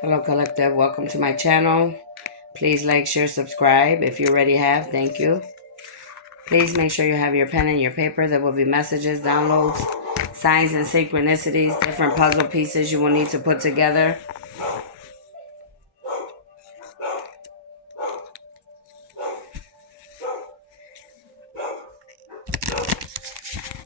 Hello, Collective. Welcome to my channel. Please like, share, subscribe if you already have. Thank you. Please make sure you have your pen and your paper. There will be messages, downloads, signs and synchronicities, different puzzle pieces you will need to put together.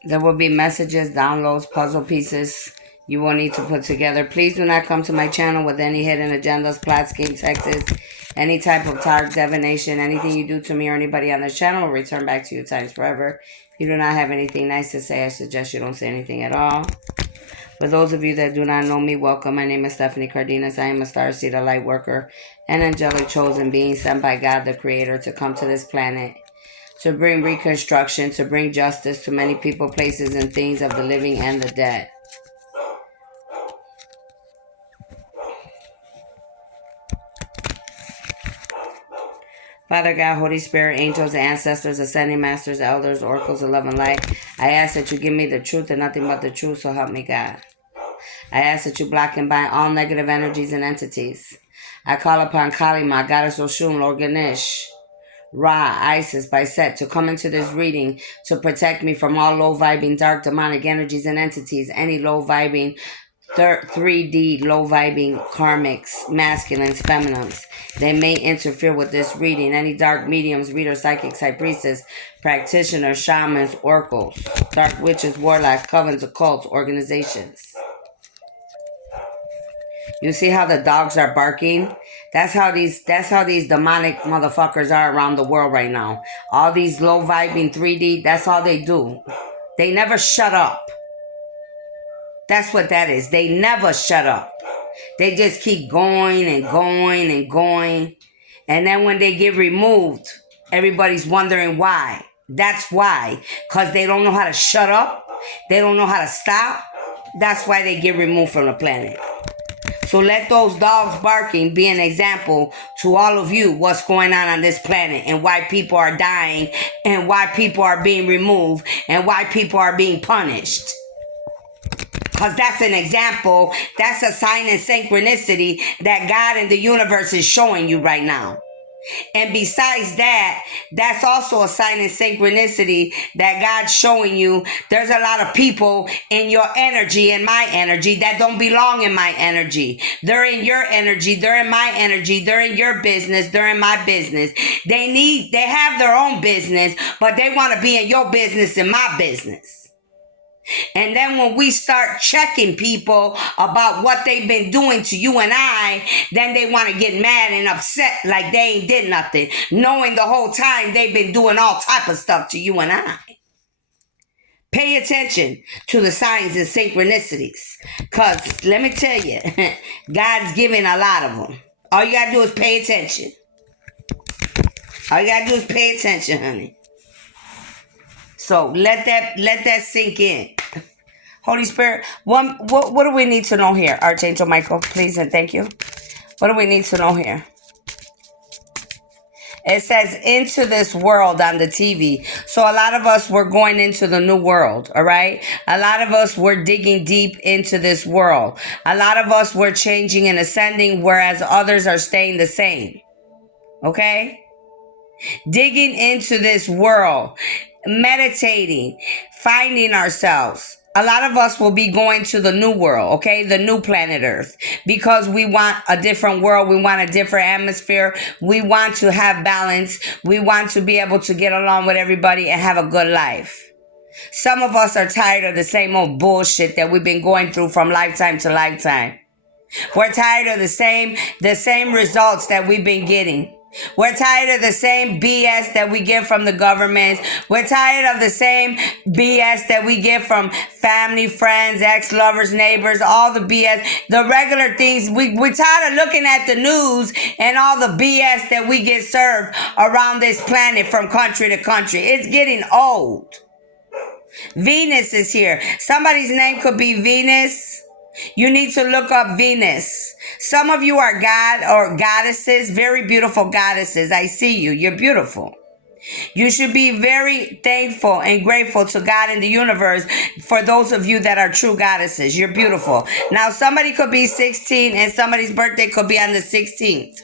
There will be messages, downloads, puzzle pieces you will need to put together. Please do not come to my channel with any hidden agendas, plot schemes, hexes, any type of tarot divination. Anything you do to me or anybody on this channel will return back to you times forever. If you do not have anything nice to say, I suggest you don't say anything at all. For those of you that do not know me, welcome. My name is Stephanie Cardenas. I am a starseed, light worker, an angelic chosen being sent by God the Creator to come to this planet to bring reconstruction, to bring justice to many people, places, and things of the living and the dead. Father God, Holy Spirit, angels, ancestors, ascending masters, elders, oracles of love and light, I ask that you give me the truth and nothing but the truth, so help me God. I ask that you block and bind all negative energies and entities. I call upon Kali Ma, Goddess Oshun, Lord Ganesh, Ra, Isis, Biset, to come into this reading to protect me from all low-vibing, dark, demonic energies and entities, any low-vibing, 3D, low-vibing, karmics, masculines, feminines. They may interfere with this reading. Any dark mediums, readers, psychics, high priestess, practitioners, shamans, oracles, dark witches, warlocks, covens, occults, organizations. You see how the dogs are barking? That's how these demonic motherfuckers are around the world right now. All these low vibing 3D, that's all they do. They never shut up. That's what that is. They never shut up. They just keep going and going and going. And then when they get removed, everybody's wondering why. That's why. Because they don't know how to shut up. They don't know how to stop. That's why they get removed from the planet. So let those dogs barking be an example to all of you what's going on this planet and why people are dying and why people are being removed and why people are being punished. Because that's an example, that's a sign and synchronicity that God and the universe is showing you right now. And besides that, that's also a sign of synchronicity that God's showing you. There's a lot of people in your energy and my energy that don't belong in my energy. They're in your energy. They're in my energy. They're in your business. They're in my business. They have their own business, but they want to be in your business and my business. And then when we start checking people about what they've been doing to you and I, then they want to get mad and upset like they ain't did nothing, knowing the whole time they've been doing all type of stuff to you and I. Pay attention to the signs and synchronicities. Because let me tell you, God's giving a lot of them. All you got to do is pay attention. All you got to do is pay attention, honey. So let that sink in. Holy Spirit, what do we need to know here? Archangel Michael, please and thank you. What do we need to know here? It says into this world on the TV. So a lot of us were going into the new world, all right? A lot of us were digging deep into this world. A lot of us were changing and ascending, whereas others are staying the same, okay? Digging into this world, meditating, finding ourselves. A lot of us will be going to the new world, okay? The new planet Earth, because we want a different world. We want a different atmosphere. We want to have balance. We want to be able to get along with everybody and have a good life. Some of us are tired of the same old bullshit that we've been going through from lifetime to lifetime. We're tired of the same results that we've been getting. We're tired of the same BS that we get from the government. We're tired of the same BS that we get from family, friends, ex-lovers, neighbors, all the BS, the regular things. We're tired of looking at the news and all the BS that we get served around this planet from country to country. It's getting old. Venus is here. Somebody's name could be Venus. You need to look up Venus. Some of you are God or goddesses, very beautiful goddesses. I see you. You're beautiful. You should be very thankful and grateful to God in the universe for those of you that are true goddesses. You're beautiful. Now, somebody could be 16 and somebody's birthday could be on the 16th.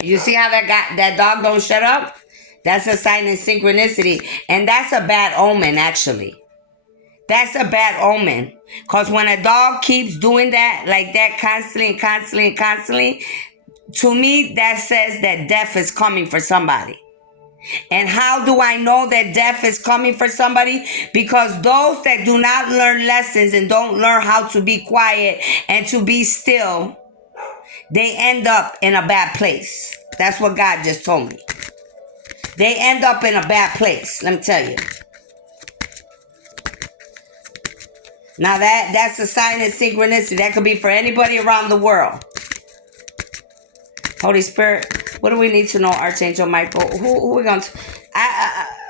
You see how that dog don't shut up? That's a sign of synchronicity. And that's a bad omen, actually. That's a bad omen. Because when a dog keeps doing that, like that, constantly, to me, that says that death is coming for somebody. And how do I know that death is coming for somebody? Because those that do not learn lessons and don't learn how to be quiet and to be still, they end up in a bad place. That's what God just told me. They end up in a bad place, let me tell you. Now that's a sign of synchronicity. That could be for anybody around the world. Holy Spirit, what do we need to know, Archangel Michael? Who we going to...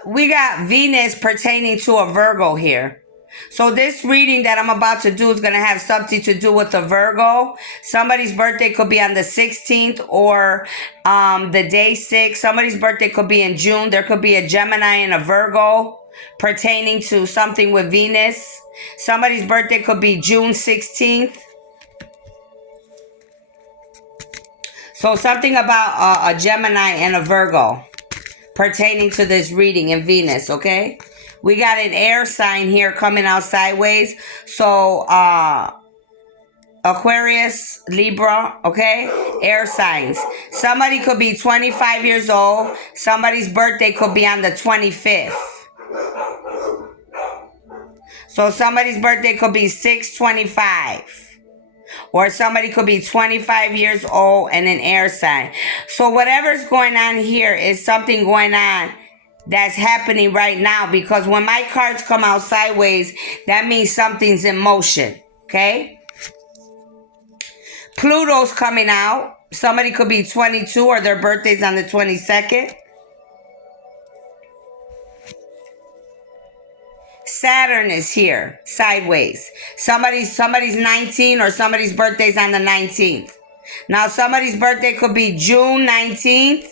we got Venus pertaining to a Virgo here. So this reading that I'm about to do is going to have something to do with the Virgo. Somebody's birthday could be on the 16th or the day 6. Somebody's birthday could be in June. There could be a Gemini and a Virgo pertaining to something with Venus. Somebody's birthday could be June 16th. So something about a Gemini and a Virgo pertaining to this reading in Venus, okay? We got an air sign here coming out sideways. So Aquarius, Libra, okay? Air signs. Somebody could be 25 years old. Somebody's birthday could be on the 25th. So somebody's birthday could be 6/25. Or somebody could be 25 years old and an air sign. So whatever's going on here is something going on that's happening right now. Because when my cards come out sideways, that means something's in motion. Okay? Pluto's coming out. Somebody could be 22 or their birthday's on the 22nd. Saturn is here, sideways. Somebody's 19 or somebody's birthday's on the 19th. Now, somebody's birthday could be June 19th,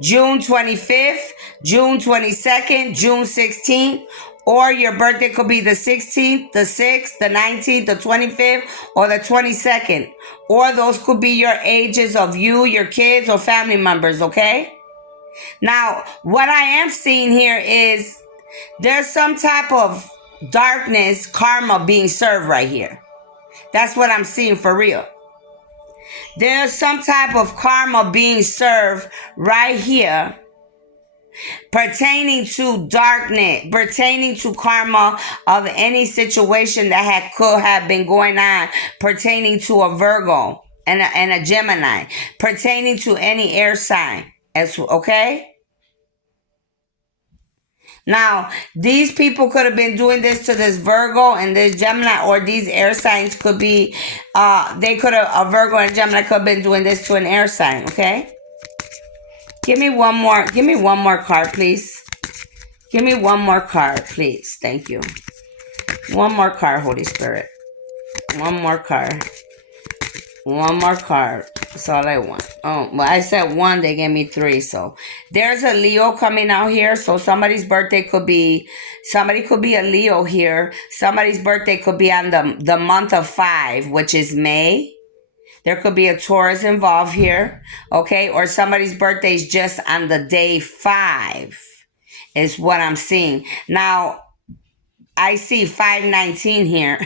June 25th, June 22nd, June 16th. Or your birthday could be the 16th, the 6th, the 19th, the 25th, or the 22nd. Or those could be your ages of you, your kids, or family members, okay? Now, what I am seeing here is there's some type of darkness, karma being served right here. That's what I'm seeing for real. There's some type of karma being served right here pertaining to darkness, pertaining to karma of any situation that could have been going on pertaining to a Virgo and a Gemini, pertaining to any air sign. Okay? Now, these people could have been doing this to this Virgo and this Gemini, or these air signs could be, a Virgo and Gemini could have been doing this to an air sign, okay? Give me one more card, please. Give me one more card, please. Thank you. One more card, Holy Spirit. One more card. One more card. That's all I want. Oh, well, I said one. They gave me 3. So there's a Leo coming out here. So somebody's birthday could be, somebody could be a Leo here. Somebody's birthday could be on the month of 5, which is May. There could be a Taurus involved here. Okay. Or somebody's birthday is just on the day 5 is what I'm seeing. Now, I see 5/19 here.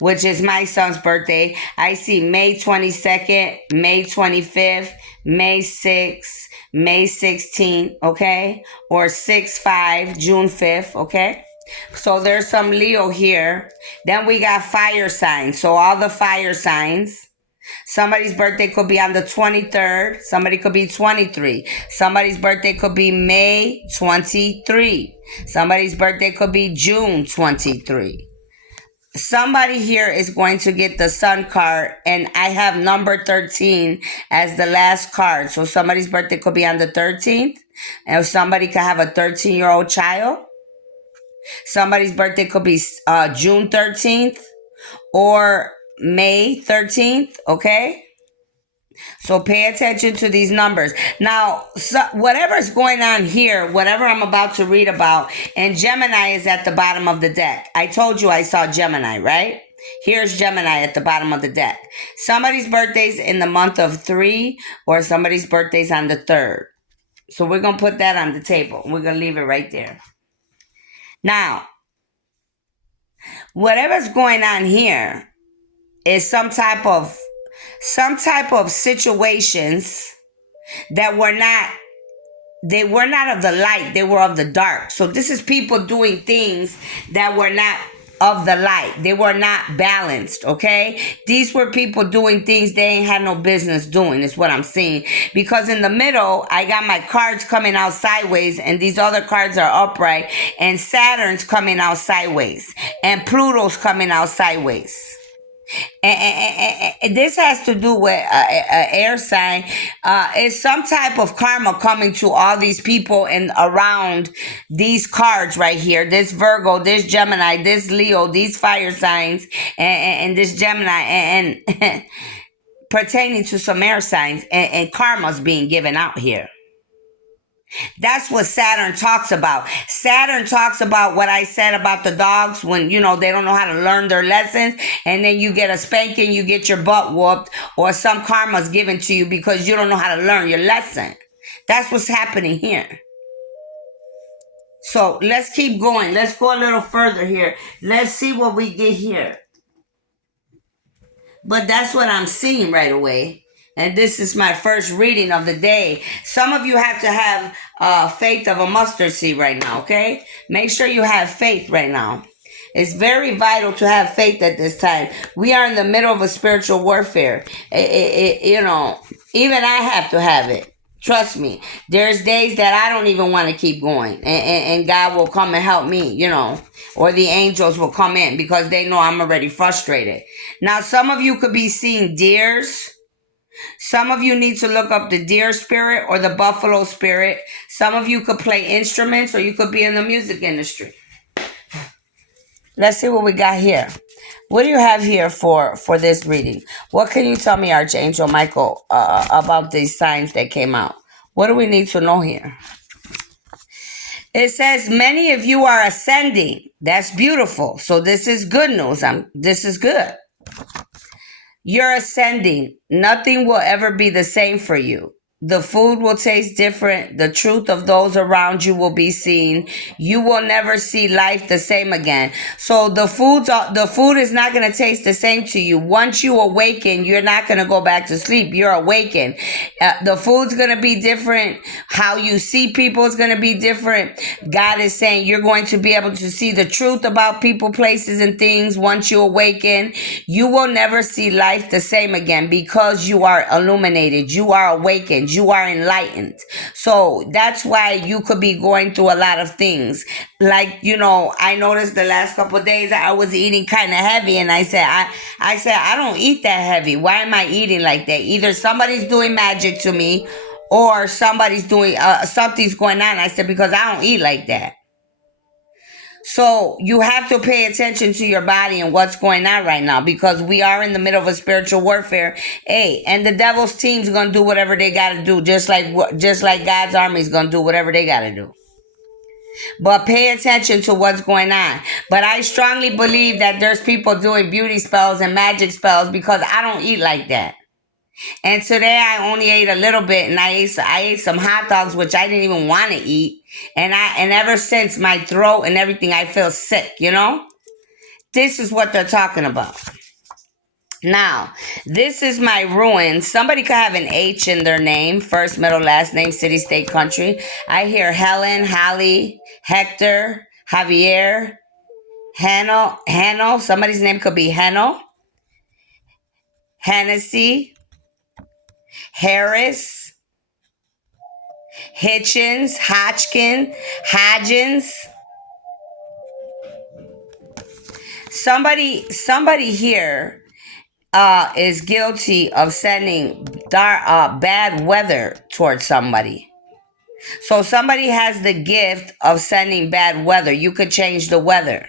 Which is my son's birthday. I see May 22nd, May 25th, May 6th, May 16th, okay? Or 6/5, June 5th, okay? So there's some Leo here. Then we got fire signs. So all the fire signs. Somebody's birthday could be on the 23rd. Somebody could be 23. Somebody's birthday could be May 23. Somebody's birthday could be June 23. Somebody here is going to get the Sun card, and I have number 13 as the last card. So somebody's birthday could be on the 13th, and somebody could have a 13-year-old child. Somebody's birthday could be June 13th or May 13th, okay? So pay attention to these numbers. Now, so whatever's going on here, whatever I'm about to read about, and Gemini is at the bottom of the deck. I told you I saw Gemini, right? Here's Gemini at the bottom of the deck. Somebody's birthday's in the month of 3, or somebody's birthday's on the 3rd. So we're going to put that on the table. We're going to leave it right there. Now, whatever's going on here is some type of situations that were not of the light, they were of the dark. So this is people doing things that were not of the light. They were not balanced, okay? These were people doing things they ain't had no business doing, is what I'm seeing. Because in the middle, I got my cards coming out sideways, and these other cards are upright, and Saturn's coming out sideways, and Pluto's coming out sideways. And this has to do with an air sign. It's some type of karma coming to all these people and around these cards right here. This Virgo, this Gemini, this Leo, these fire signs, and this Gemini, and pertaining to some air signs, and karma's being given out here. That's what Saturn talks about. Saturn talks about what I said about the dogs when, they don't know how to learn their lessons, and then you get a spanking, you get your butt whooped, or some karma's given to you because you don't know how to learn your lesson. That's what's happening here. So let's keep going. Let's go a little further here. Let's see what we get here. But that's what I'm seeing right away. And this is my first reading of the day. Some of you have to have faith of a mustard seed right now, okay? Make sure you have faith right now. It's very vital to have faith at this time. We are in the middle of a spiritual warfare. Even I have to have it. Trust me. There's days that I don't even want to keep going. And God will come and help me, or the angels will come in because they know I'm already frustrated. Now, some of you could be seeing deers. Some of you need to look up the deer spirit or the buffalo spirit. Some of you could play instruments, or you could be in the music industry. Let's see what we got here. What do you have here for this reading? What can you tell me, Archangel Michael, about these signs that came out? What do we need to know here? It says many of you are ascending. That's beautiful. So this is good news. This is good. You're ascending. Nothing will ever be the same for you. The food will taste different. The truth of those around you will be seen. You will never see life the same again. So the food is not going to taste the same to you. Once you awaken, you're not going to go back to sleep. You're awakened. The food's going to be different. How you see people is going to be different. God is saying you're going to be able to see the truth about people, places, and things. Once you awaken, you will never see life the same again because you are illuminated. You are awakened. You are enlightened. So that's why you could be going through a lot of things. Like, I noticed the last couple of days I was eating kind of heavy, and I said, I don't eat that heavy. Why am I eating like that? Either somebody's doing magic to me, or somebody's doing something's going on. I said, because I don't eat like that. So you have to pay attention to your body and what's going on right now, because we are in the middle of a spiritual warfare. Hey, and the devil's team's going to do whatever they got to do, just like God's army is going to do whatever they got to do. But pay attention to what's going on. But I strongly believe that there's people doing beauty spells and magic spells, because I don't eat like that. And today I only ate a little bit, and I ate some hot dogs, which I didn't even want to eat. And ever since, my throat and everything, I feel sick, This is what they're talking about. Now, this is my ruin. Somebody could have an H in their name, first, middle, last name, city, state, country. I hear Helen, Hallie, Hector, Javier, Hano. Somebody's name could be Hano, Hennessy, Harris, Hitchens, Hodgins. Somebody here is guilty of sending bad weather towards somebody. So somebody has the gift of sending bad weather. You could change the weather.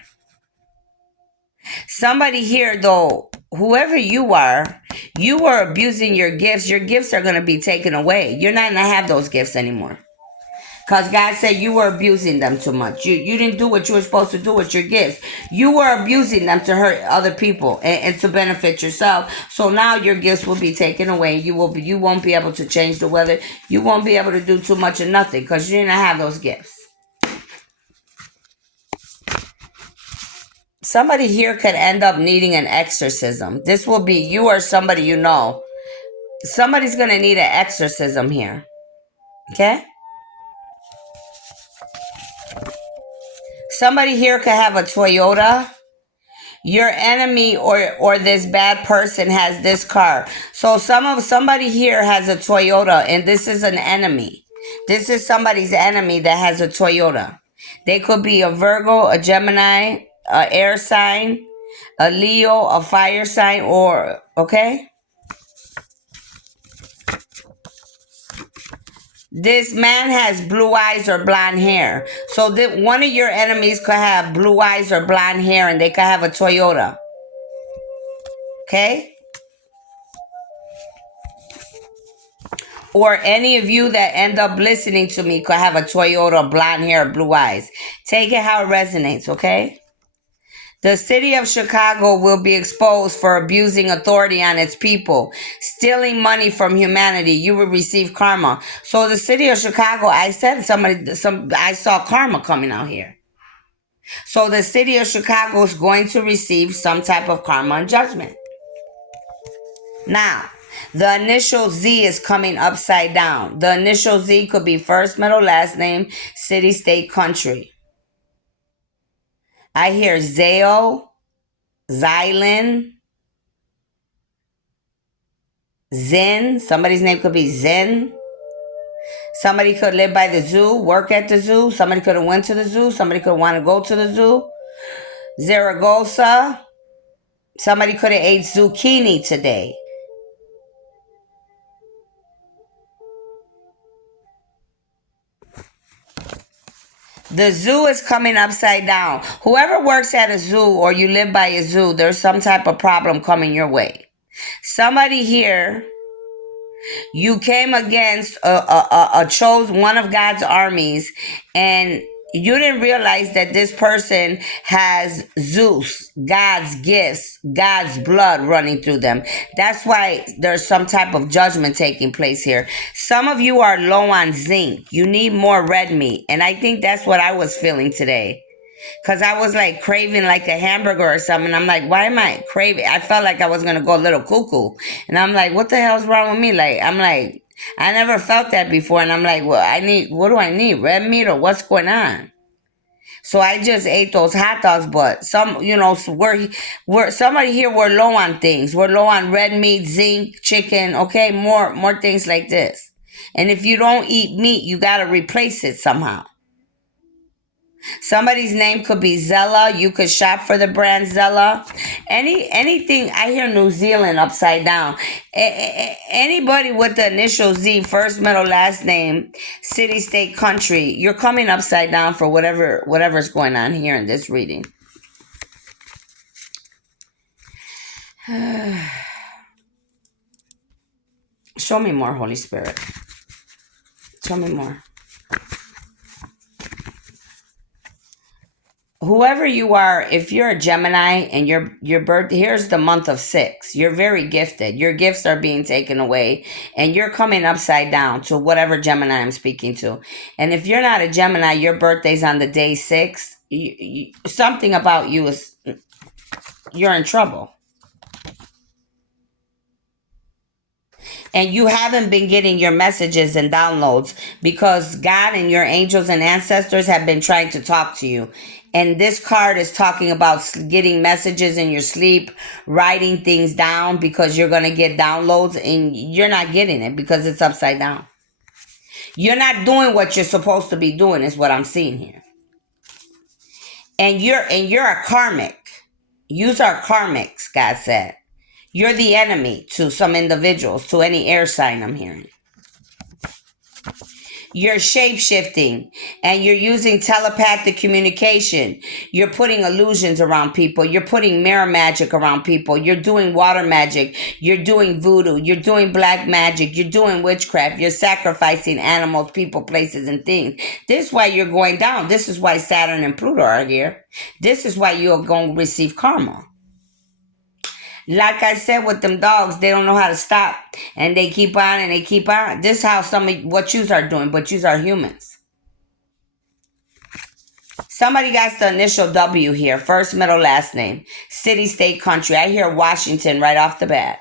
Somebody here, though, whoever you are, You were abusing your gifts. Your gifts are going to be taken away. You're not going to have those gifts anymore. Because God said you were abusing them too much. You didn't do what you were supposed to do with your gifts. You were abusing them to hurt other people and to benefit yourself. So now your gifts will be taken away. You won't be able to change the weather. You won't be able to do too much of nothing because you didn't have those gifts. Somebody here could end up needing an exorcism. This will be you or somebody you know. Somebody's going to need an exorcism here. Okay? Somebody here could have a Toyota. Your enemy or this bad person has this car. So somebody here has a Toyota and this is an enemy. This is somebody's enemy that has a Toyota. They could be a Virgo, a Gemini, a air sign, a Leo, a fire sign, or okay? This man has blue eyes or blonde hair. So one of your enemies could have blue eyes or blonde hair and they could have a Toyota. Okay? Or any of you that end up listening to me could have a Toyota, blonde hair, blue eyes. Take it how it resonates, okay? The city of Chicago will be exposed for abusing authority on its people, stealing money from humanity. You will receive karma. So the city of Chicago, I said I saw karma coming out here. So the city of Chicago is going to receive some type of karma and judgment. Now, the initial Z is coming upside down. The initial Z could be first, middle, last name, city, state, country. I hear Zao, Xylin, Zen. Somebody's name could be Zen. Somebody could live by the zoo, work at the zoo. Somebody could have went to the zoo. Somebody could want to go to the zoo. Zaragoza. Somebody could have ate zucchini today. The zoo is coming upside down. Whoever works at a zoo or you live by a zoo, there's some type of problem coming your way. Somebody here, you came against chose one of God's armies and you didn't realize that this person has Zeus, God's gifts, God's blood running through them. That's why there's some type of judgment taking place here. Some of you are low on zinc. You need more red meat. And I think that's what I was feeling today. Because I was like craving like a hamburger or something. I'm like, why am I craving? I felt like I was going to go a little cuckoo. And I'm like, what the hell's wrong with me? I'm like, I never felt that before. And I'm like, well, what do I need? Red meat or what's going on? So I just ate those hot dogs, but we're somebody here, we're low on things. We're low on red meat, zinc, chicken, okay? More things like this. And if you don't eat meat, you got to replace it somehow. Somebody's name could be Zella. You could shop for the brand Zella. Anything. I hear New Zealand upside down. Anybody with the initial Z, first, middle, last name, city, state, country, you're coming upside down for whatever's going on here in this reading. Show me more, Holy Spirit. Show me more. Whoever you are, if you're a Gemini and your birth, here's the month of 6. You're very gifted. Your gifts are being taken away and you're coming upside down to whatever Gemini I'm speaking to. And if you're not a Gemini, your birthday's on the day 6. Something about you is, you're in trouble. And you haven't been getting your messages and downloads because God and your angels and ancestors have been trying to talk to you. And this card is talking about getting messages in your sleep, writing things down because you're going to get downloads and you're not getting it because it's upside down. You're not doing what you're supposed to be doing is what I'm seeing here. And you're a karmic. Yous are karmics, God said. You're the enemy to some individuals, to any air sign I'm hearing. You're shape shifting and you're using telepathic communication. You're putting illusions around people. You're putting mirror magic around people. You're doing water magic. You're doing voodoo. You're doing black magic. You're doing witchcraft. You're sacrificing animals, people, places, and things. This is why you're going down. This is why Saturn and Pluto are here. This is why you're going to receive karma. Like I said with them dogs, they don't know how to stop. And they keep on and they keep on. This is how some of what yous are doing, but yous are humans. Somebody got the initial W here. First, middle, last name. City, state, country. I hear Washington right off the bat.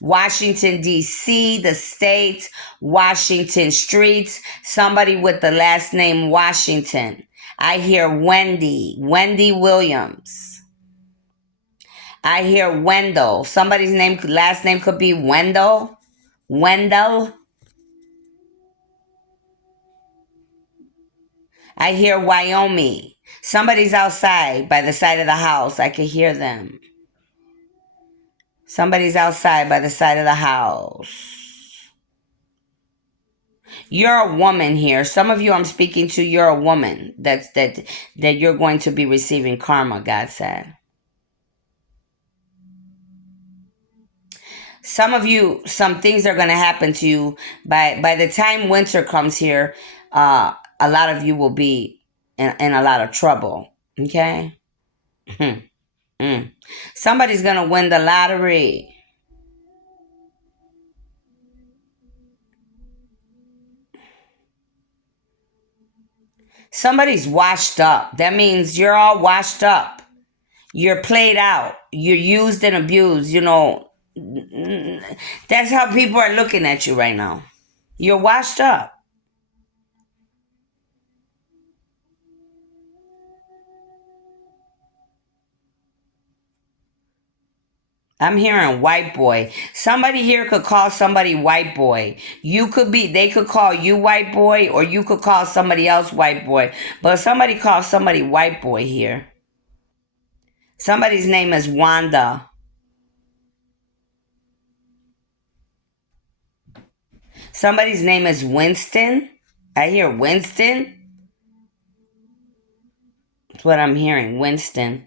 Washington, D.C., the states, Washington streets. Somebody with the last name Washington. I hear Wendy Williams. I hear Wendell. Somebody's last name could be Wendell. I hear Wyoming. Somebody's outside by the side of the house. I can hear them. Somebody's outside by the side of the house. You're a woman here. Some of you I'm speaking to, you're a woman. That you're going to be receiving karma, God said. Some of you, some things are going to happen to you. By the time winter comes here, a lot of you will be in a lot of trouble. Okay? Somebody's going to win the lottery. Somebody's washed up. That means you're all washed up. You're played out. You're used and abused. You know, that's how people are looking at you right now. You're washed up. I'm hearing white boy. Somebody here could call somebody white boy. They could call you white boy, or you could call somebody else white boy. But somebody calls somebody white boy here. Somebody's name is Wanda. Somebody's name is Winston. I hear Winston. That's what I'm hearing, Winston.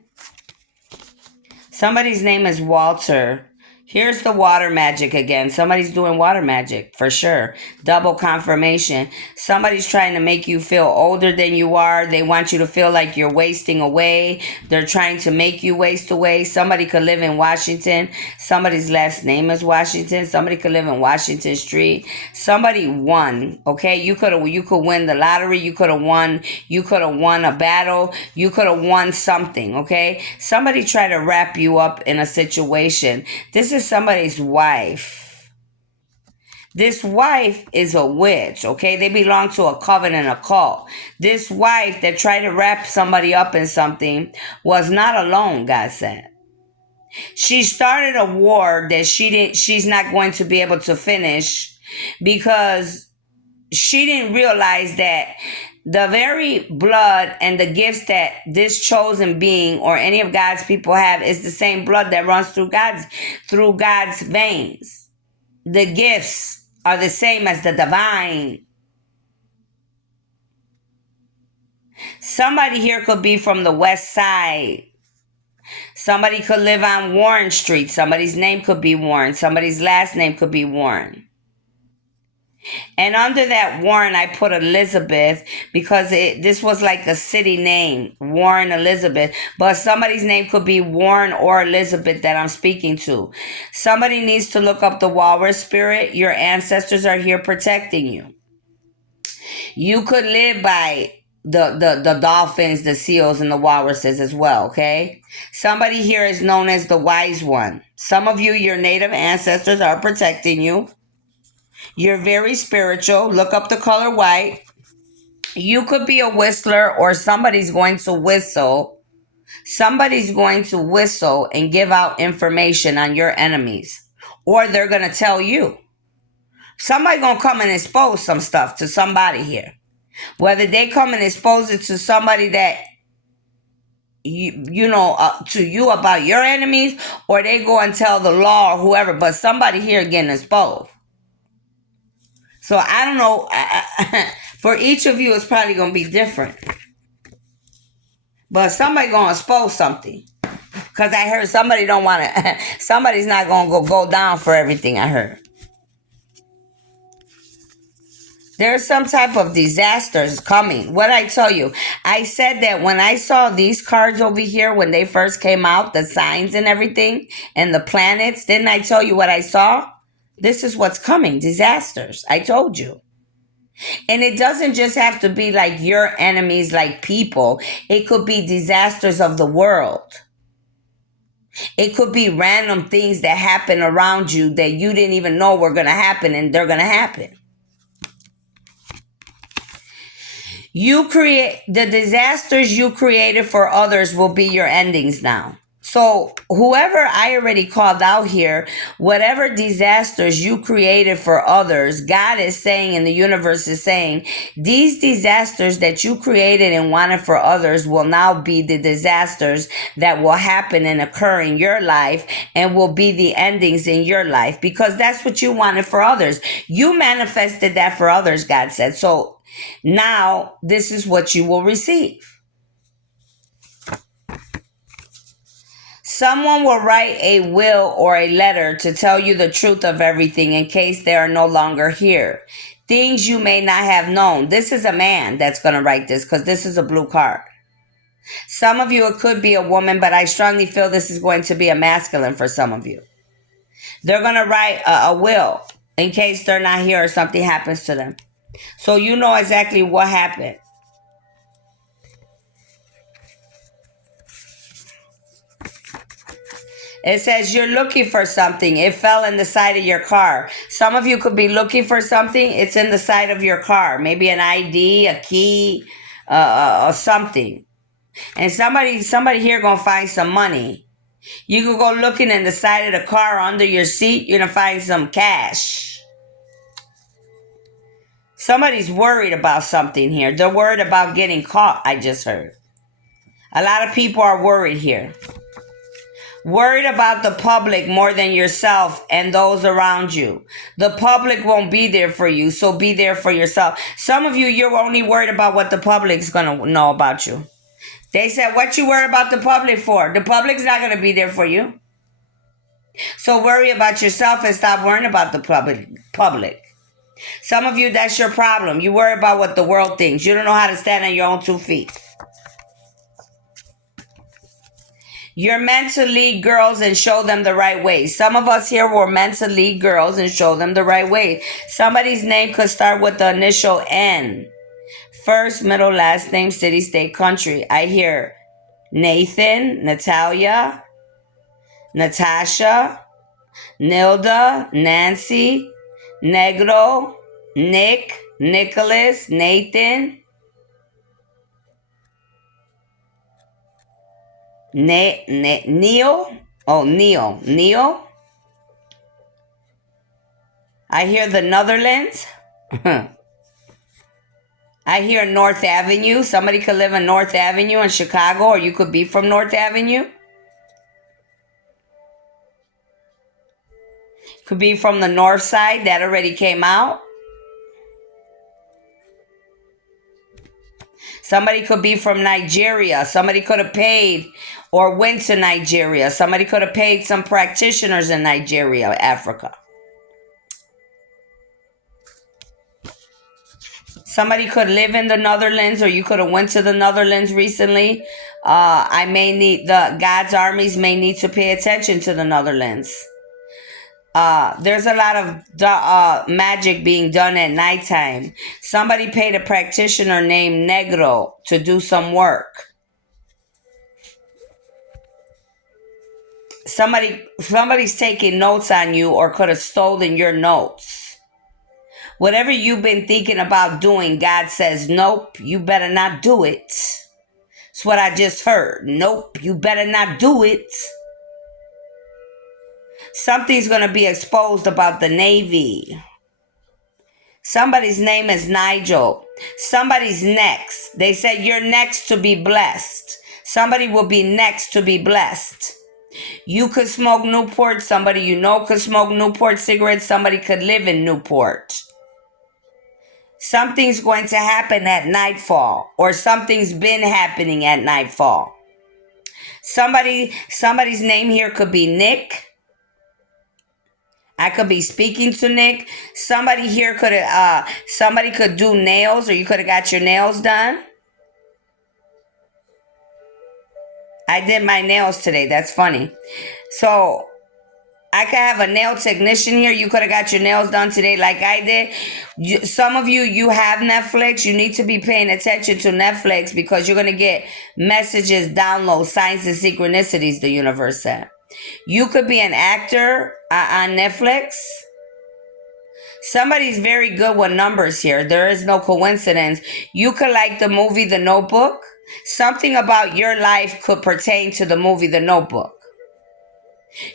Somebody's name is Walter. Here's the water magic again. Somebody's doing water magic for sure. Double confirmation. Somebody's trying to make you feel older than you are. They want you to feel like you're wasting away. They're trying to make you waste away. Somebody could live in Washington. Somebody's last name is Washington. Somebody could live in Washington Street. Somebody won. Okay, you could win the lottery. You could have won a battle. You could have won something. Okay, somebody tried to wrap you up in a situation. This is somebody's wife. This wife is a witch, okay? They belong to a covenant, a cult. This wife that tried to wrap somebody up in something was not alone, God said. She started a war that she's not going to be able to finish because she didn't realize that the very blood and the gifts that this chosen being or any of God's people have is the same blood that runs through God's veins. The gifts are the same as the divine. Somebody here could be from the west side. Somebody could live on Warren Street. Somebody's name could be Warren. Somebody's last name could be Warren. And under that Warren, I put Elizabeth because this was like a city name, Warren Elizabeth. But somebody's name could be Warren or Elizabeth that I'm speaking to. Somebody needs to look up the walrus spirit. Your ancestors are here protecting you. You could live by the dolphins, the seals, and the walruses as well, okay? Somebody here is known as the wise one. Some of you, your native ancestors are protecting you. You're very spiritual. Look up the color white. You could be a whistler or somebody's going to whistle. Somebody's going to whistle and give out information on your enemies. Or they're going to tell you. Somebody's going to come and expose some stuff to somebody here. Whether they come and expose it to somebody that to you about your enemies, or they go and tell the law or whoever, but somebody here getting exposed. So I don't know. For each of you, it's probably going to be different. But somebody going to expose something. Because I heard somebody don't want to. Somebody's not going to go down for everything I heard. There's some type of disasters coming. What I tell you, I said that when I saw these cards over here, when they first came out, the signs and everything, and the planets, didn't I tell you what I saw? This is what's coming, disasters. I told you. And it doesn't just have to be like your enemies, like people. It could be disasters of the world. It could be random things that happen around you that you didn't even know were going to happen, and they're going to happen. You create the disasters you created for others will be your endings now. So whoever I already called out here, whatever disasters you created for others, God is saying, and the universe is saying, these disasters that you created and wanted for others will now be the disasters that will happen and occur in your life and will be the endings in your life, because that's what you wanted for others. You manifested that for others, God said. So now, this is what you will receive. Someone will write a will or a letter to tell you the truth of everything in case they are no longer here. Things you may not have known. This is a man that's going to write this, because this is a blue card. Some of you, it could be a woman, but I strongly feel this is going to be a masculine for some of you. They're going to write a will in case they're not here or something happens to them. So you know exactly what happened. It says you're looking for something. It fell in the side of your car. Some of you could be looking for something. It's in the side of your car. Maybe an ID, a key, or something. And somebody here gonna find some money. You could go looking in the side of the car under your seat. You're gonna find some cash. Somebody's worried about something here. They're worried about getting caught, I just heard. A lot of people are worried here. Worried about the public more than yourself and those around you. The public won't be there for you, so be there for yourself. Some of you, you're only worried about what the public's going to know about you. They said, what you worry about the public for? The public's not going to be there for you. So worry about yourself and stop worrying about the public. Some of you, that's your problem. You worry about what the world thinks. You don't know how to stand on your own 2 feet. You're meant to lead girls and show them the right way. Some of us here were meant to lead girls and show them the right way. Somebody's name could start with the initial N. First, middle, last name, city, state, country. I hear Nathan, Natalia, Natasha, Nilda, Nancy, Negro, Nick, Nicholas, Nathan, Neil. Oh, Neil. I hear the Netherlands. I hear North Avenue. Somebody could live in North Avenue in Chicago, or you could be from North Avenue. Could be from the north side. That already came out. Somebody could be from Nigeria. Somebody could have paid or went to Nigeria. Somebody could have paid some practitioners in Nigeria, Africa. Somebody could live in the Netherlands, or you could have went to the Netherlands recently. God's armies may need to pay attention to the Netherlands. There's a lot of magic being done at nighttime. Somebody paid a practitioner named Negro to do some work. Somebody's taking notes on you, or could have stolen your notes. Whatever you've been thinking about doing, God says, nope, you better not do it. That's what I just heard. Nope, you better not do it. Something's going to be exposed about the Navy. Somebody's name is Nigel. Somebody's next. They said you're next to be blessed. Somebody will be next to be blessed. You could smoke Newport. Somebody you know could smoke Newport cigarettes. Somebody could live in Newport. Something's going to happen at nightfall, or something's been happening at nightfall. Somebody's name here could be Nick. I could be speaking to Nick. Somebody here somebody could do nails, or you could have got your nails done. I did my nails today. That's funny. So I could have a nail technician here. You could have got your nails done today like I did. Some of you have Netflix. You need to be paying attention to Netflix, because you're going to get messages, downloads, signs, and synchronicities, the universe said. You could be an actor on Netflix. Somebody's very good with numbers here. There is no coincidence. You could like the movie The Notebook. Something about your life could pertain to the movie The Notebook.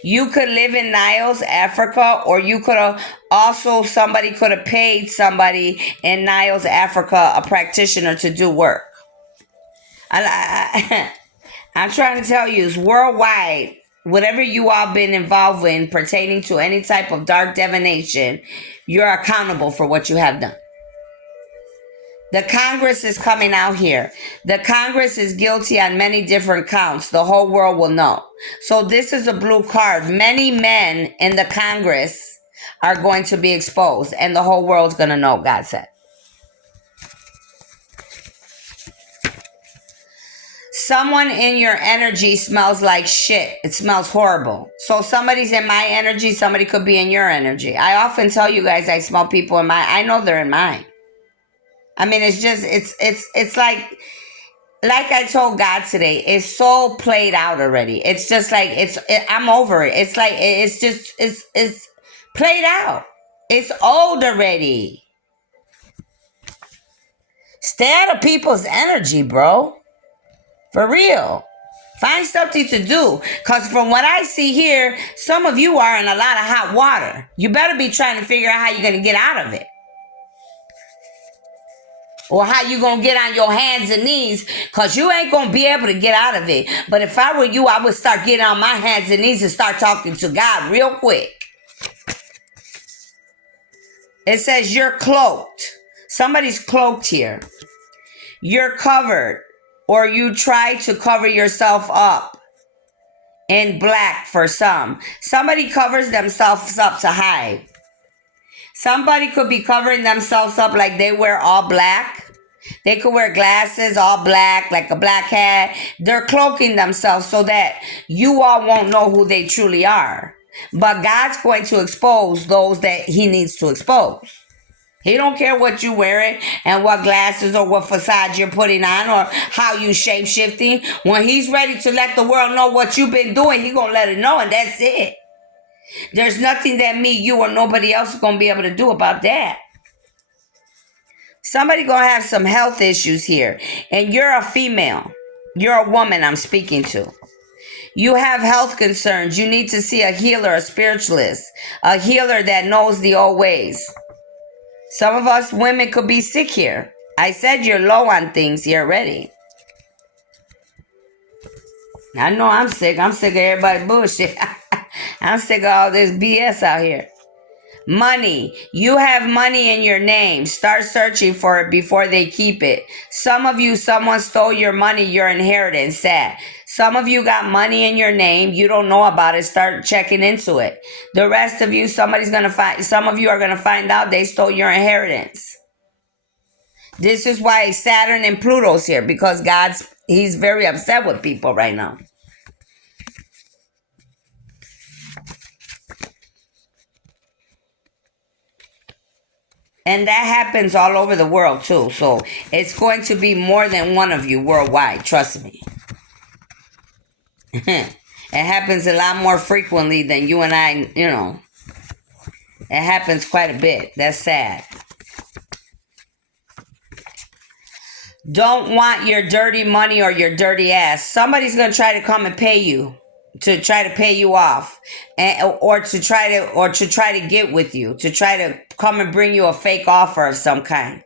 You could live in Niles, Africa, or you could have also, somebody could have paid somebody in Niles, Africa, a practitioner, to do work. I'm trying to tell you, it's worldwide. Whatever you all been involved in pertaining to any type of dark divination, you're accountable for what you have done. The Congress is coming out here. The Congress is guilty on many different counts. The whole world will know. So this is a blue card. Many men in the Congress are going to be exposed, and the whole world's going to know, God said. Someone in your energy smells like shit. It smells horrible. So somebody's in my energy. Somebody could be in your energy. I often tell you guys I smell people in mine. I know they're in mine. I mean, it's just, it's like I told God today, it's so played out already. It's just like, I'm over it. It's like, it's played out. It's old already. Stay out of people's energy, bro. For real. Find something to do. Because from what I see here, some of you are in a lot of hot water. You better be trying to figure out how you're going to get out of it. Or how you going to get on your hands and knees, because you ain't going to be able to get out of it. But if I were you, I would start getting on my hands and knees and start talking to God real quick. It says you're cloaked. Somebody's cloaked here. You're covered, or you try to cover yourself up in black for some. Somebody covers themselves up to hide. Somebody could be covering themselves up like they wear all black. They could wear glasses, all black, like a black hat. They're cloaking themselves so that you all won't know who they truly are. But God's going to expose those that he needs to expose. He don't care what you're wearing and what glasses or what facade you're putting on or how you shape-shifting. When he's ready to let the world know what you've been doing, he's going to let it know, and that's it. There's nothing that me, you, or nobody else is going to be able to do about that. Somebody going to have some health issues here. And you're a female. You're a woman I'm speaking to. You have health concerns. You need to see a healer, a spiritualist, a healer that knows the old ways. Some of us women could be sick here. I said you're low on things here already. I know I'm sick. I'm sick of everybody's bullshit. I'm sick of all this BS out here. Money. You have money in your name. Start searching for it before they keep it. Some of you, someone stole your money, your inheritance. Sad. Some of you got money in your name. You don't know about it. Start checking into it. The rest of you, some of you are going to find out they stole your inheritance. This is why Saturn and Pluto's here, because he's very upset with people right now. And that happens all over the world too. So it's going to be more than one of you worldwide. Trust me. It happens a lot more frequently than you and I, you know. It happens quite a bit. That's sad. Don't want your dirty money or your dirty ass. Somebody's going to try to come and pay you. To try to pay you off, or to try to get with you, to try to come and bring you a fake offer of some kind.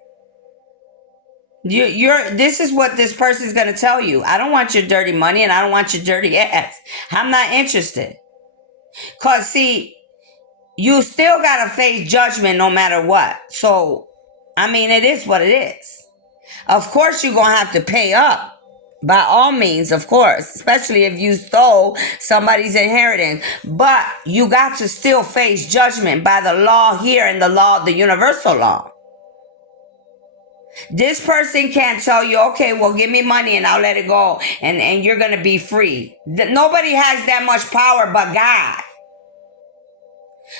This is what this person's going to tell you. I don't want your dirty money and I don't want your dirty ass. I'm not interested. Because see, you still got to face judgment no matter what. So I mean, it is what it is. Of course, you're going to have to pay up. By all means, of course, especially if you stole somebody's inheritance. But you got to still face judgment by the law here and the law, the universal law. This person can't tell you, okay, well, give me money and I'll let it go and you're going to be free. Nobody has that much power but God.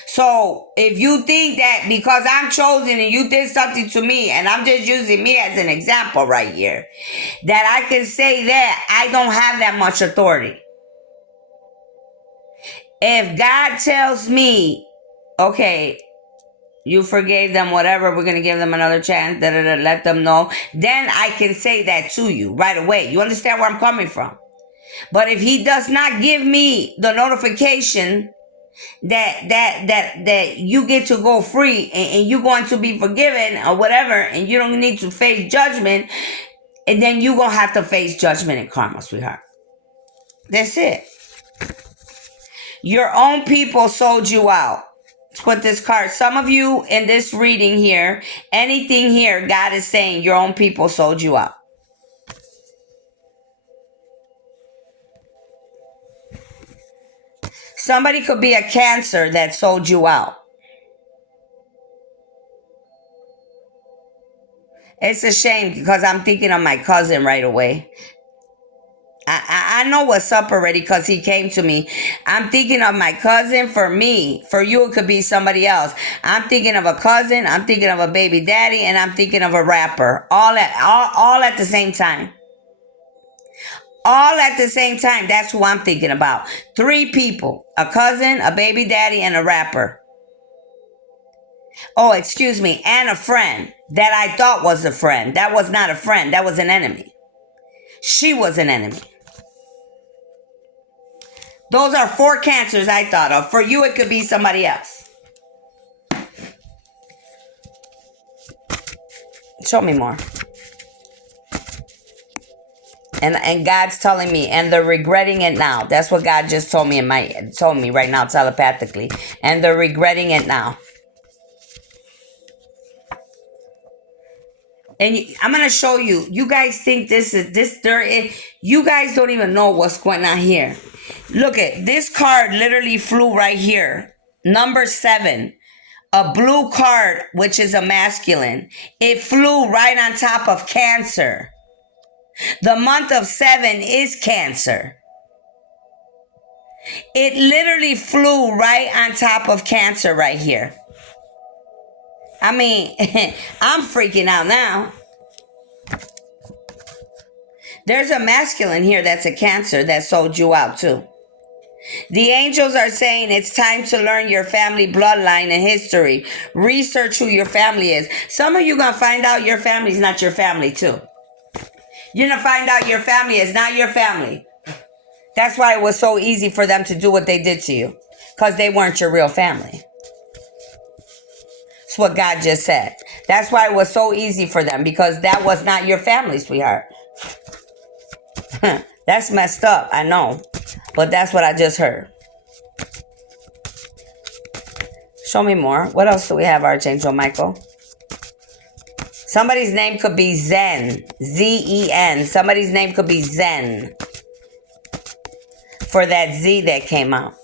So if you think that because I'm chosen and you did something to me, and I'm just using me as an example right here, that I can say that, I don't have that much authority. If God tells me, okay, you forgave them, whatever, we're going to give them another chance, let them know, then I can say that to you right away. You understand where I'm coming from? But if he does not give me the notification that you get to go free and you're going to be forgiven or whatever, and you don't need to face judgment, and then you're going to have to face judgment and karma, sweetheart. That's it. Your own people sold you out. Let's put this card. Some of you in this reading here, anything here, God is saying your own people sold you out. Somebody could be a Cancer that sold you out. It's a shame because I'm thinking of my cousin right away. I know what's up already because he came to me. I'm thinking of my cousin. For me, for you, it could be somebody else. I'm thinking of a cousin. I'm thinking of a baby daddy, and I'm thinking of a rapper. All at the same time. All at the same time. That's who I'm thinking about. 3 people: a cousin, a baby daddy, and a rapper. Oh, excuse me, and a friend that I thought was a friend. That was not a friend. That was an enemy. She was an enemy. Those are 4 Cancers I thought of. For you, it could be somebody else. Show me more. And God's telling me, and they're regretting it now. That's what God just told me right now telepathically. And they're regretting it now. And I'm going to show you. You guys think you guys don't even know what's going on here. Look at this card literally flew right here. Number 7. A blue card, which is a masculine. It flew right on top of Cancer. The month of 7 is Cancer. It literally flew right on top of Cancer right here. I mean, I'm freaking out now. There's a masculine here that's a Cancer that sold you out too. The angels are saying it's time to learn your family bloodline and history. Research who your family is. Some of you going to find out your family is not your family too. You're going to find out your family is not your family. That's why it was so easy for them to do what they did to you. Because they weren't your real family. That's what God just said. That's why it was so easy for them. Because that was not your family, sweetheart. That's messed up, I know. But that's what I just heard. Show me more. What else do we have, Archangel Michael? Somebody's name could be Zen. Z-E-N. Somebody's name could be Zen. For that Z that came out.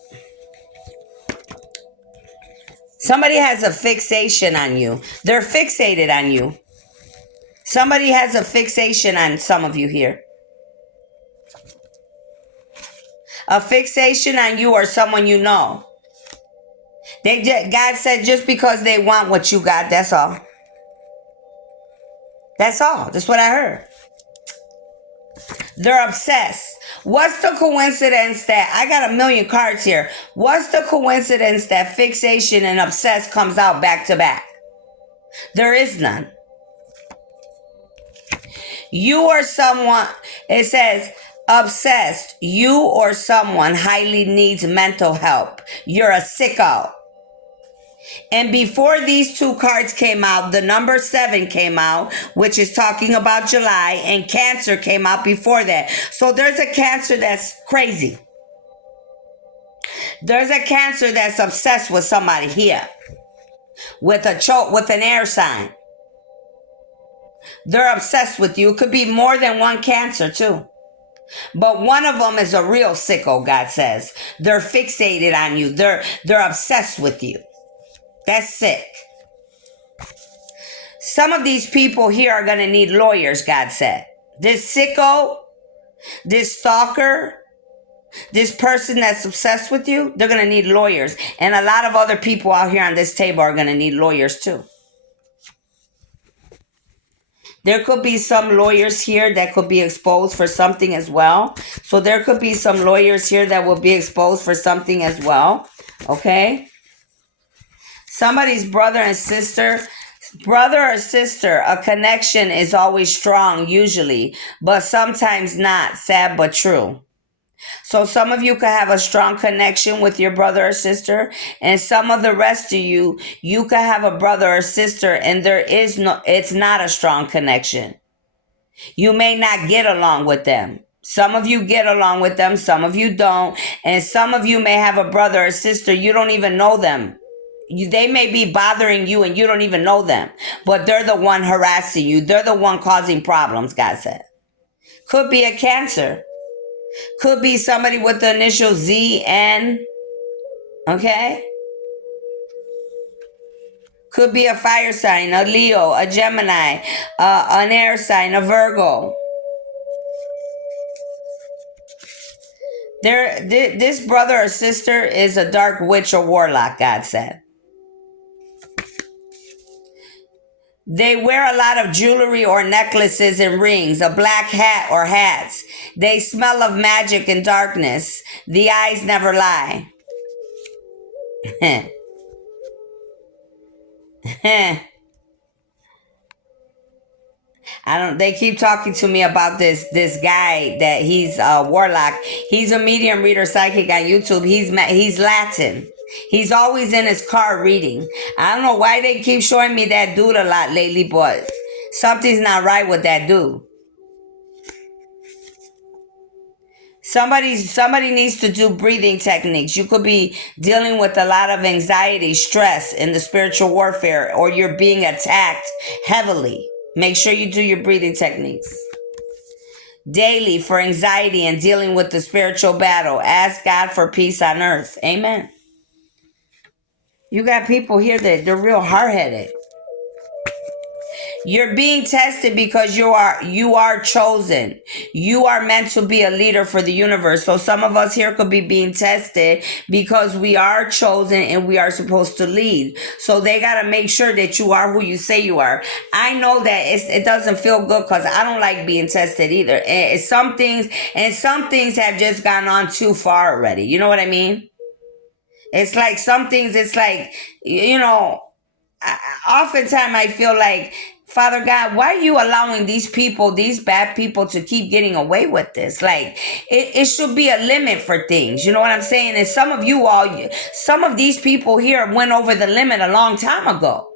Somebody has a fixation on you. They're fixated on you. Somebody has a fixation on some of you here. A fixation on you or someone you know. God said just because they want what you got, that's all. That's all. That's what I heard. They're obsessed. What's the coincidence that I got a million cards here? What's the coincidence that fixation and obsessed comes out back to back? There is none. You or someone, it says, obsessed, you or someone highly needs mental help. You're a sicko. And before these 2 cards came out, the number 7 came out, which is talking about July, and Cancer came out before that. So there's a Cancer that's crazy. There's a Cancer that's obsessed with somebody here. With an air sign. They're obsessed with you. It could be more than one cancer too. But one of them is a real sicko, God says. They're fixated on you. They're obsessed with you. That's sick. Some of these people here are going to need lawyers, God said. This sicko, this stalker, this person that's obsessed with you, they're going to need lawyers. And a lot of other people out here on this table are going to need lawyers too. There could be some lawyers here that could be exposed for something as well. So there could be some lawyers here that will be exposed for something as well. Okay? Somebody's brother or sister, a connection is always strong usually, but sometimes not. Sad but true. So some of you could have a strong connection with your brother or sister, and some of the rest of you could have a brother or sister and it's not a strong connection. You may not get along with them. Some of you get along with them, some of you don't, and some of you may have a brother or sister, you don't even know them. They may be bothering you and you don't even know them, but they're the one harassing you. They're the one causing problems, God said. Could be a cancer. Could be somebody with the initial ZN. Okay? Could be a fire sign, a Leo, a Gemini, an air sign, a Virgo. This brother or sister is a dark witch or warlock, God said. They wear a lot of jewelry or necklaces and rings, a black hat or hats. They smell of magic and darkness. The eyes never lie. They keep talking to me about this guy that he's a warlock. He's a medium reader psychic on YouTube. He's Latin. He's always in his car reading. I don't know why they keep showing me that dude a lot lately, but something's not right with that dude. Somebody needs to do breathing techniques. You could be dealing with a lot of anxiety, stress in the spiritual warfare, or you're being attacked heavily. Make sure you do your breathing techniques daily for anxiety and dealing with the spiritual battle. Ask God for peace on earth. Amen. You got people here that they're real hard-headed. You're being tested because you are chosen. You are meant to be a leader for the universe. So some of us here could be being tested because we are chosen and we are supposed to lead. So they got to make sure that you are who you say you are. I know that it doesn't feel good because I don't like being tested either. And some things have just gone on too far already. You know what I mean? It's like some things, it's like, oftentimes I feel like, Father God, why are you allowing these bad people to keep getting away with this? Like, it should be a limit for things. You know what I'm saying? And some of these people here went over the limit a long time ago.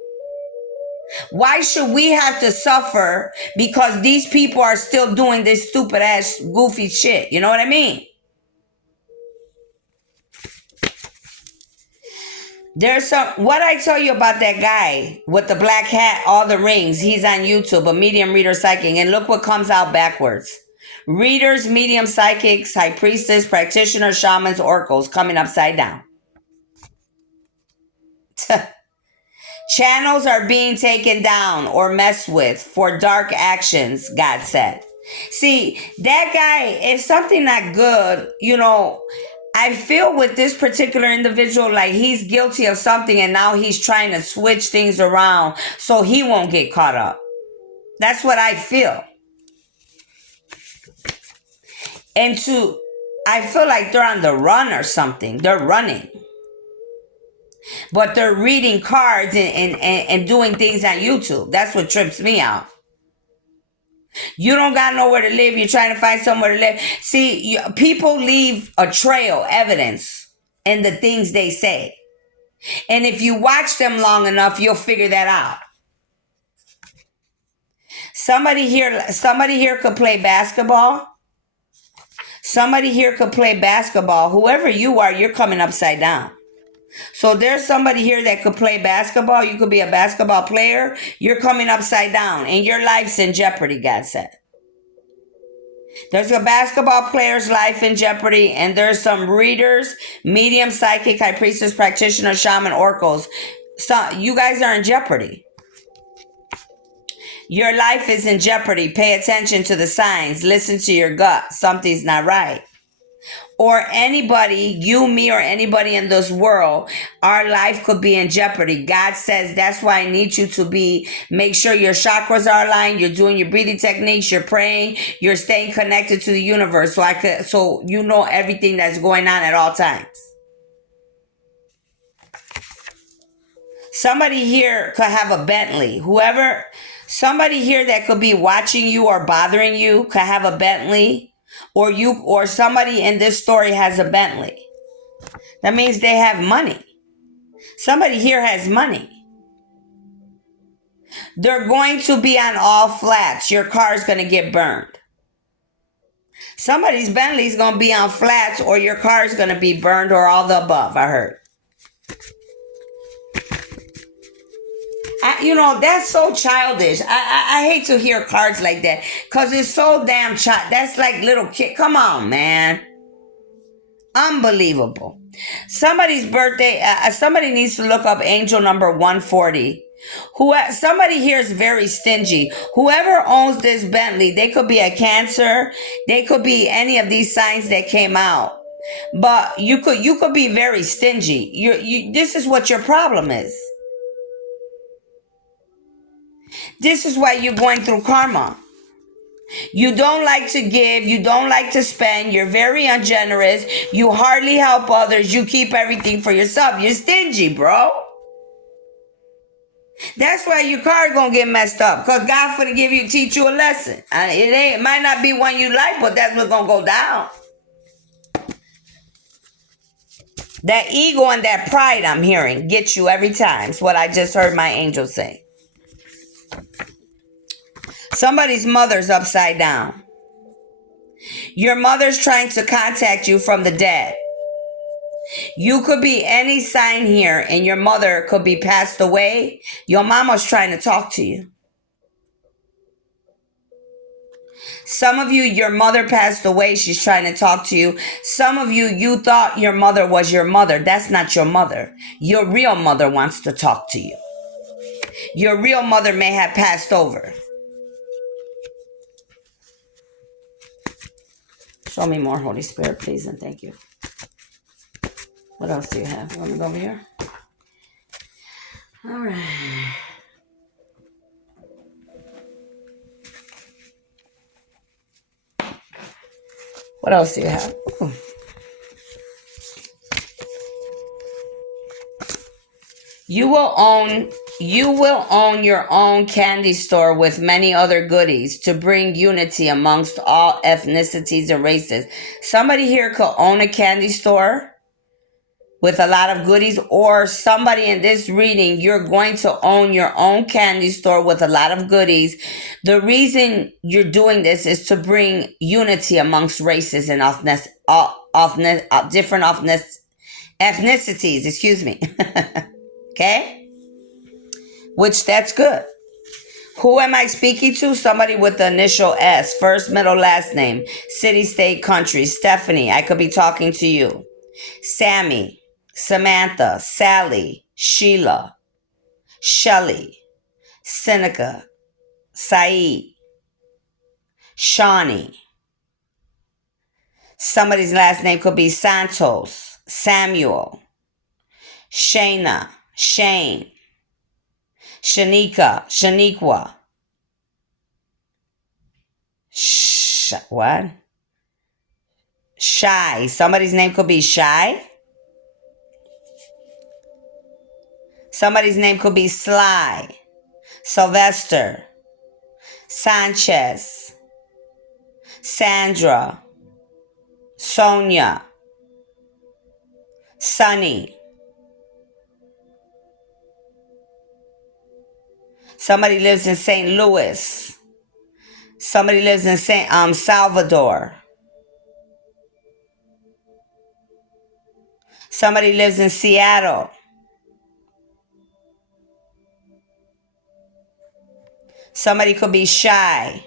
Why should we have to suffer because these people are still doing this stupid ass goofy shit? You know what I mean? What I tell you about that guy with the black hat, all the rings, he's on YouTube, a medium reader psychic, and look what comes out backwards. Readers, medium psychics, high priestess, practitioner, shamans, oracles coming upside down. Channels are being taken down or messed with for dark actions, God said. See, that guy is something not good, I feel with this particular individual like he's guilty of something and now he's trying to switch things around so he won't get caught up. That's what I feel. And I feel like they're on the run or something. They're running. But they're reading cards and doing things on YouTube. That's what trips me out. You don't got nowhere to live. You're trying to find somewhere to live. See, people leave a trail, evidence in the things they say. And if you watch them long enough, you'll figure that out. Somebody here could play basketball. Somebody here could play basketball. Whoever you are, you're coming upside down. So there's somebody here that could play basketball. You could be a basketball player. You're coming upside down and your life's in jeopardy, God said. There's a basketball player's life in jeopardy, and there's some readers, medium, psychic, high priestess, practitioner, shaman, oracles. So you guys are in jeopardy. Your life is in jeopardy. Pay attention to the signs. Listen to your gut. Something's not right. Or anybody, you, me, or anybody in this world, our life could be in jeopardy. God says that's why I need you to make sure your chakras are aligned, you're doing your breathing techniques, you're praying, you're staying connected to the universe so you know everything that's going on at all times. Somebody here could have a Bentley. Somebody here that could be watching you or bothering you could have a Bentley. Or somebody in this story has a Bentley. That means they have money. Somebody here has money. They're going to be on all flats. Your car is going to get burned. Somebody's Bentley is going to be on flats, or your car is going to be burned, or all the above, I heard. That's so childish. I hate to hear cards like that because it's so damn that's like little kid. Come on, man. Unbelievable. Somebody's birthday, somebody needs to look up angel number 140. Somebody here is very stingy. Whoever owns this Bentley, they could be a Cancer. They could be any of these signs that came out. But you could be very stingy. This is what your problem is. This is why you're going through karma. You don't like to give. You don't like to spend. You're very ungenerous. You hardly help others. You keep everything for yourself. You're stingy, bro. That's why your car gonna get messed up. Because God finna teach you a lesson. It might not be one you like, but that's what's gonna go down. That ego and that pride I'm hearing gets you every time. It's what I just heard my angel say. Somebody's mother's upside down. Your mother's trying to contact you from the dead. You could be any sign here, and your mother could be passed away. Your mama's trying to talk to you. Some of you, your mother passed away. She's trying to talk to you. Some of you, you thought your mother was your mother. That's not your mother. Your real mother wants to talk to you. Your real mother may have passed over. Show me more, Holy Spirit, please, and thank you. What else do you have? You want me to go over here? All right. What else do you have? Ooh. You will own your own candy store with many other goodies to bring unity amongst all ethnicities and races. Somebody here could own a candy store with a lot of goodies, or somebody in this reading, you're going to own your own candy store with a lot of goodies. The reason you're doing this is to bring unity amongst races and different ethnicities, excuse me. Okay? Which that's good. Who am I speaking to? Somebody with the initial S, first, middle, last name, city, state, country. Stephanie, I could be talking to you. Sammy, Samantha, Sally, Sheila, Shelly, Seneca, Saeed, Shawnee. Somebody's last name could be Santos, Samuel, Shayna, Shane, Shanika, Shaniqua. What? Shy. Somebody's name could be Shy. Somebody's name could be Sly, Sylvester, Sanchez, Sandra, Sonia, Sunny. Somebody lives in St. Louis. Somebody lives in Salvador. Somebody lives in Seattle. Somebody could be shy.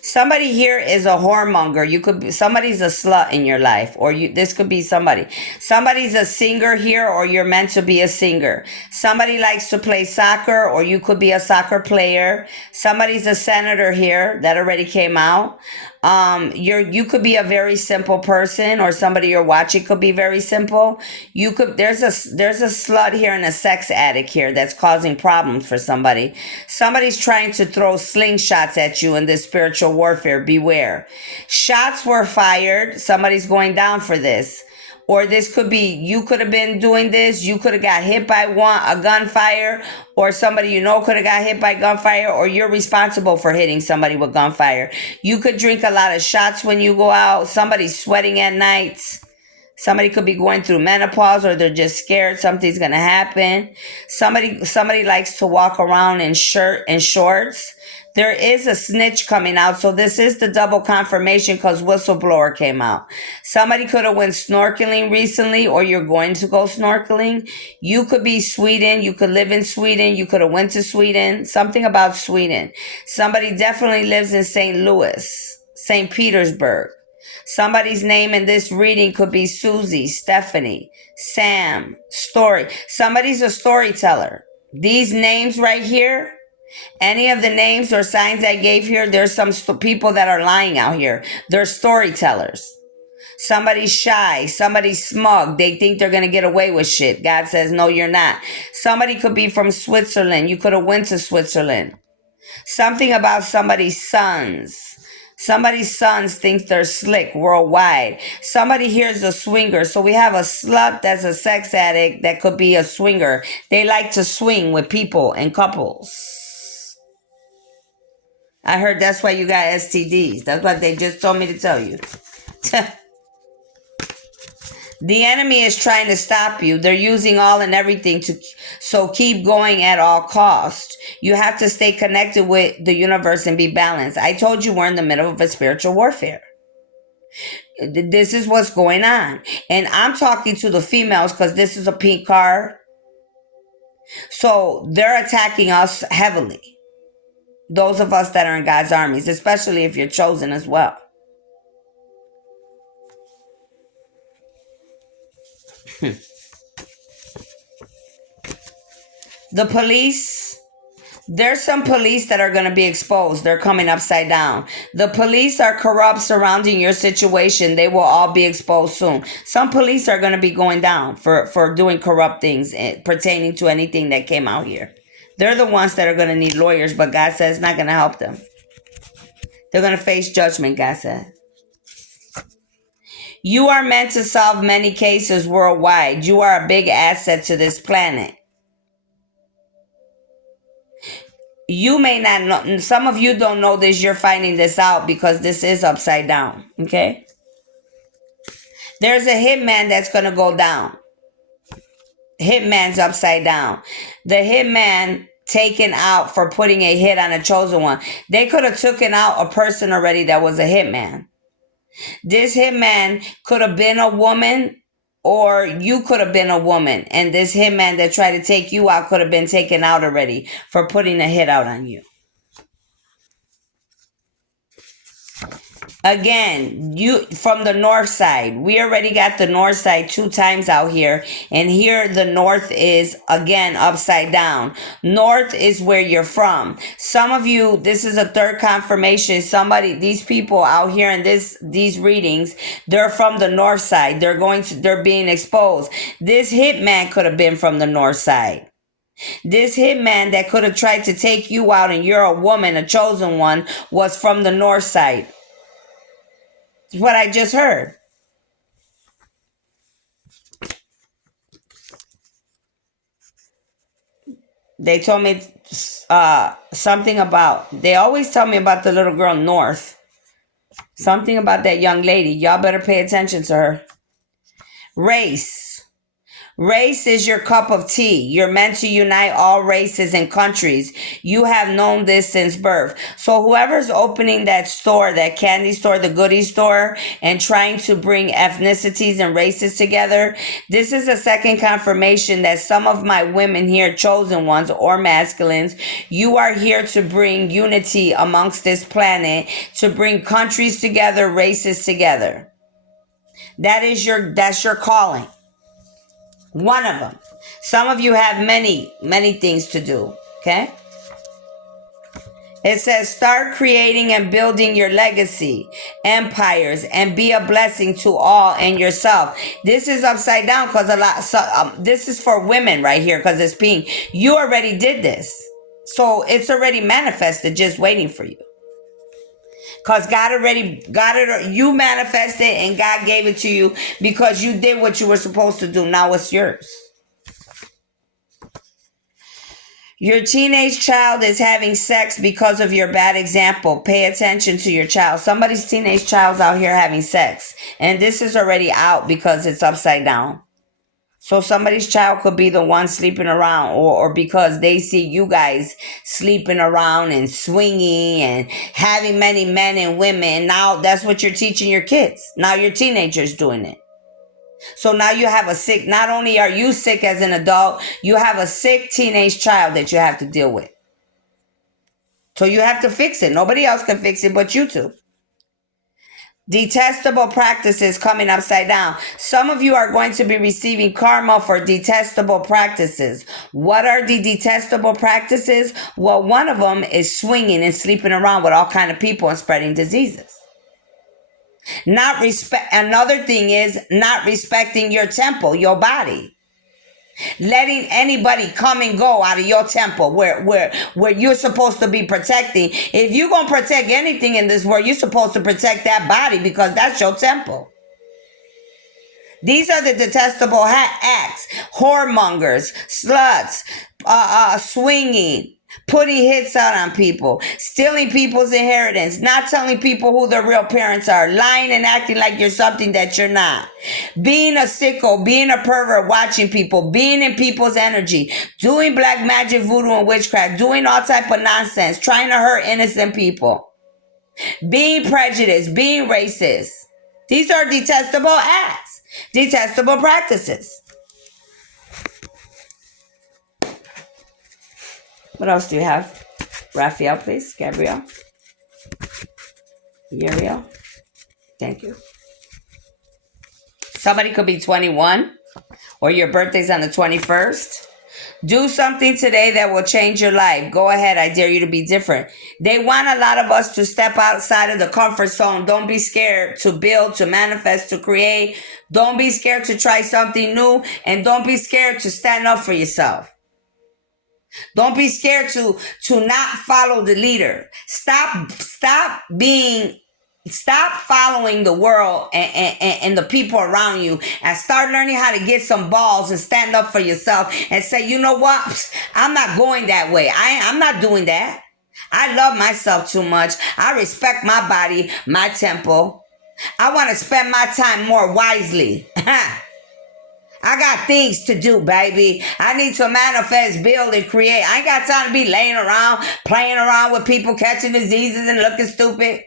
Somebody here is a whoremonger. You could be, somebody's a slut in your life, or you. This could be somebody. Somebody's a singer here, or you're meant to be a singer. Somebody likes to play soccer, or you could be a soccer player. Somebody's a senator here. That already came out. You could be a very simple person, or somebody you're watching could be very simple. You could there's a slut here and a sex addict here that's causing problems for somebody. Somebody's trying to throw slingshots at you in this spiritual warfare. Beware. Shots were fired. Somebody's going down for this. Or this could be, you could have been doing this, you could have got hit by a gunfire, or somebody you know could have got hit by gunfire, or you're responsible for hitting somebody with gunfire. You could drink a lot of shots when you go out. Somebody's sweating at night. Somebody could be going through menopause, or they're just scared something's gonna happen. Somebody likes to walk around in shirt and shorts. There is a snitch coming out, so this is the double confirmation because whistleblower came out. Somebody could have went snorkeling recently, or you're going to go snorkeling. You could be Sweden. You could live in Sweden. You could have went to Sweden. Something about Sweden. Somebody definitely lives in St. Louis, St. Petersburg. Somebody's name in this reading could be Susie, Stephanie, Sam, Story. Somebody's a storyteller. These names right here, any of the names or signs I gave here, there's some people that are lying out here. They're storytellers. Somebody's shy. Somebody's smug. They think they're going to get away with shit. God says, no, you're not. Somebody could be from Switzerland. You could have went to Switzerland. Something about somebody's sons. Somebody's sons think they're slick worldwide. Somebody here is a swinger. So we have a slut that's a sex addict that could be a swinger. They like to swing with people and couples. I heard that's why you got STDs. That's what they just told me to tell you. The enemy is trying to stop you. They're using all and everything so keep going at all cost. You have to stay connected with the universe and be balanced. I told you we're in the middle of a spiritual warfare. This is what's going on. And I'm talking to the females because this is a pink card. So they're attacking us heavily. Those of us that are in God's armies, especially if you're chosen as well. The police, there's some police that are going to be exposed. They're coming upside down. The police are corrupt surrounding your situation. They will all be exposed soon. Some police are going to be going down for doing corrupt things pertaining to anything that came out here. They're the ones that are going to need lawyers, but God says it's not going to help them. They're going to face judgment, God said. You are meant to solve many cases worldwide. You are a big asset to this planet. You may not know, some of you don't know this, you're finding this out because this is upside down, okay? There's a hitman that's going to go down. Hitman's upside down. The hitman taken out for putting a hit on a chosen one. They could have taken out a person already that was a hitman. This hitman could have been a woman, or you could have been a woman, and this hitman that tried to take you out could have been taken out already for putting a hit out on you. Again, you from the north side. We already got the north side 2 times out here, and here the north is again upside down. North is where you're from. Some of you, this is a third confirmation. These people out here in these readings, they're from the north side. They're being exposed. This hitman could have been from the north side. This hitman that could have tried to take you out, and you're a woman, a chosen one, was from the north side. What I just heard. They told me something about, they always tell me about the little girl North. Something about that young lady. Y'all better pay attention to her. Race. Race is your cup of tea. You're meant to unite all races and countries. You have known this since birth. So whoever's opening that store, that candy store, the goodie store, and trying to bring ethnicities and races together, this is a second confirmation that some of my women here, chosen ones or masculines, you are here to bring unity amongst this planet, to bring countries together, races together. That's your calling. One of them. Some of you have many things to do. Okay? It says, start creating and building your legacy, empires, and be a blessing to all and yourself. This is upside down because this is for women right here because it's pink. You already did this. So it's already manifested, just waiting for you. Because God already got it. You manifested and God gave it to you because you did what you were supposed to do. Now it's yours. Your teenage child is having sex because of your bad example. Pay attention to your child. Somebody's teenage child's out here having sex. And this is already out because it's upside down. So somebody's child could be the one sleeping around, or because they see you guys sleeping around and swinging and having many men and women. Now that's what you're teaching your kids. Now your teenagers doing it. So now you have a sick, not only are you sick as an adult, you have a sick teenage child that you have to deal with. So you have to fix it. Nobody else can fix it but you two. Detestable practices coming upside down. Some of you are going to be receiving karma for detestable practices. What are the detestable practices? Well, one of them is swinging and sleeping around with all kind of people and spreading diseases. Another thing is not respecting your temple, your body. Letting anybody come and go out of your temple where you're supposed to be protecting. If you're going to protect anything in this world, you're supposed to protect that body because that's your temple. These are the detestable acts. Whoremongers, sluts, swinging, putting hits out on people, stealing people's inheritance, not telling people who their real parents are, lying and acting like you're something that you're not, being a sicko, being a pervert, watching people, being in people's energy, doing black magic, voodoo, and witchcraft, doing all type of nonsense, trying to hurt innocent people, being prejudiced, being racist. These are detestable acts, detestable practices. What else do you have? Raphael, please. Gabrielle. Uriel. Thank you. Somebody could be 21 or your birthday's on the 21st. Do something today that will change your life. Go ahead. I dare you to be different. They want a lot of us to step outside of the comfort zone. Don't be scared to build, to manifest, to create. Don't be scared to try something new. And don't be scared to stand up for yourself. Don't be scared to not follow the leader. Stop following the world and the people around you, and start learning how to get some balls and stand up for yourself and say, you know what? I'm not going that way. I'm not doing that. I love myself too much. I respect my body, my temple. I want to spend my time more wisely. I got things to do, baby. I need to manifest, build, and create. I ain't got time to be laying around, playing around with people, catching diseases and looking stupid.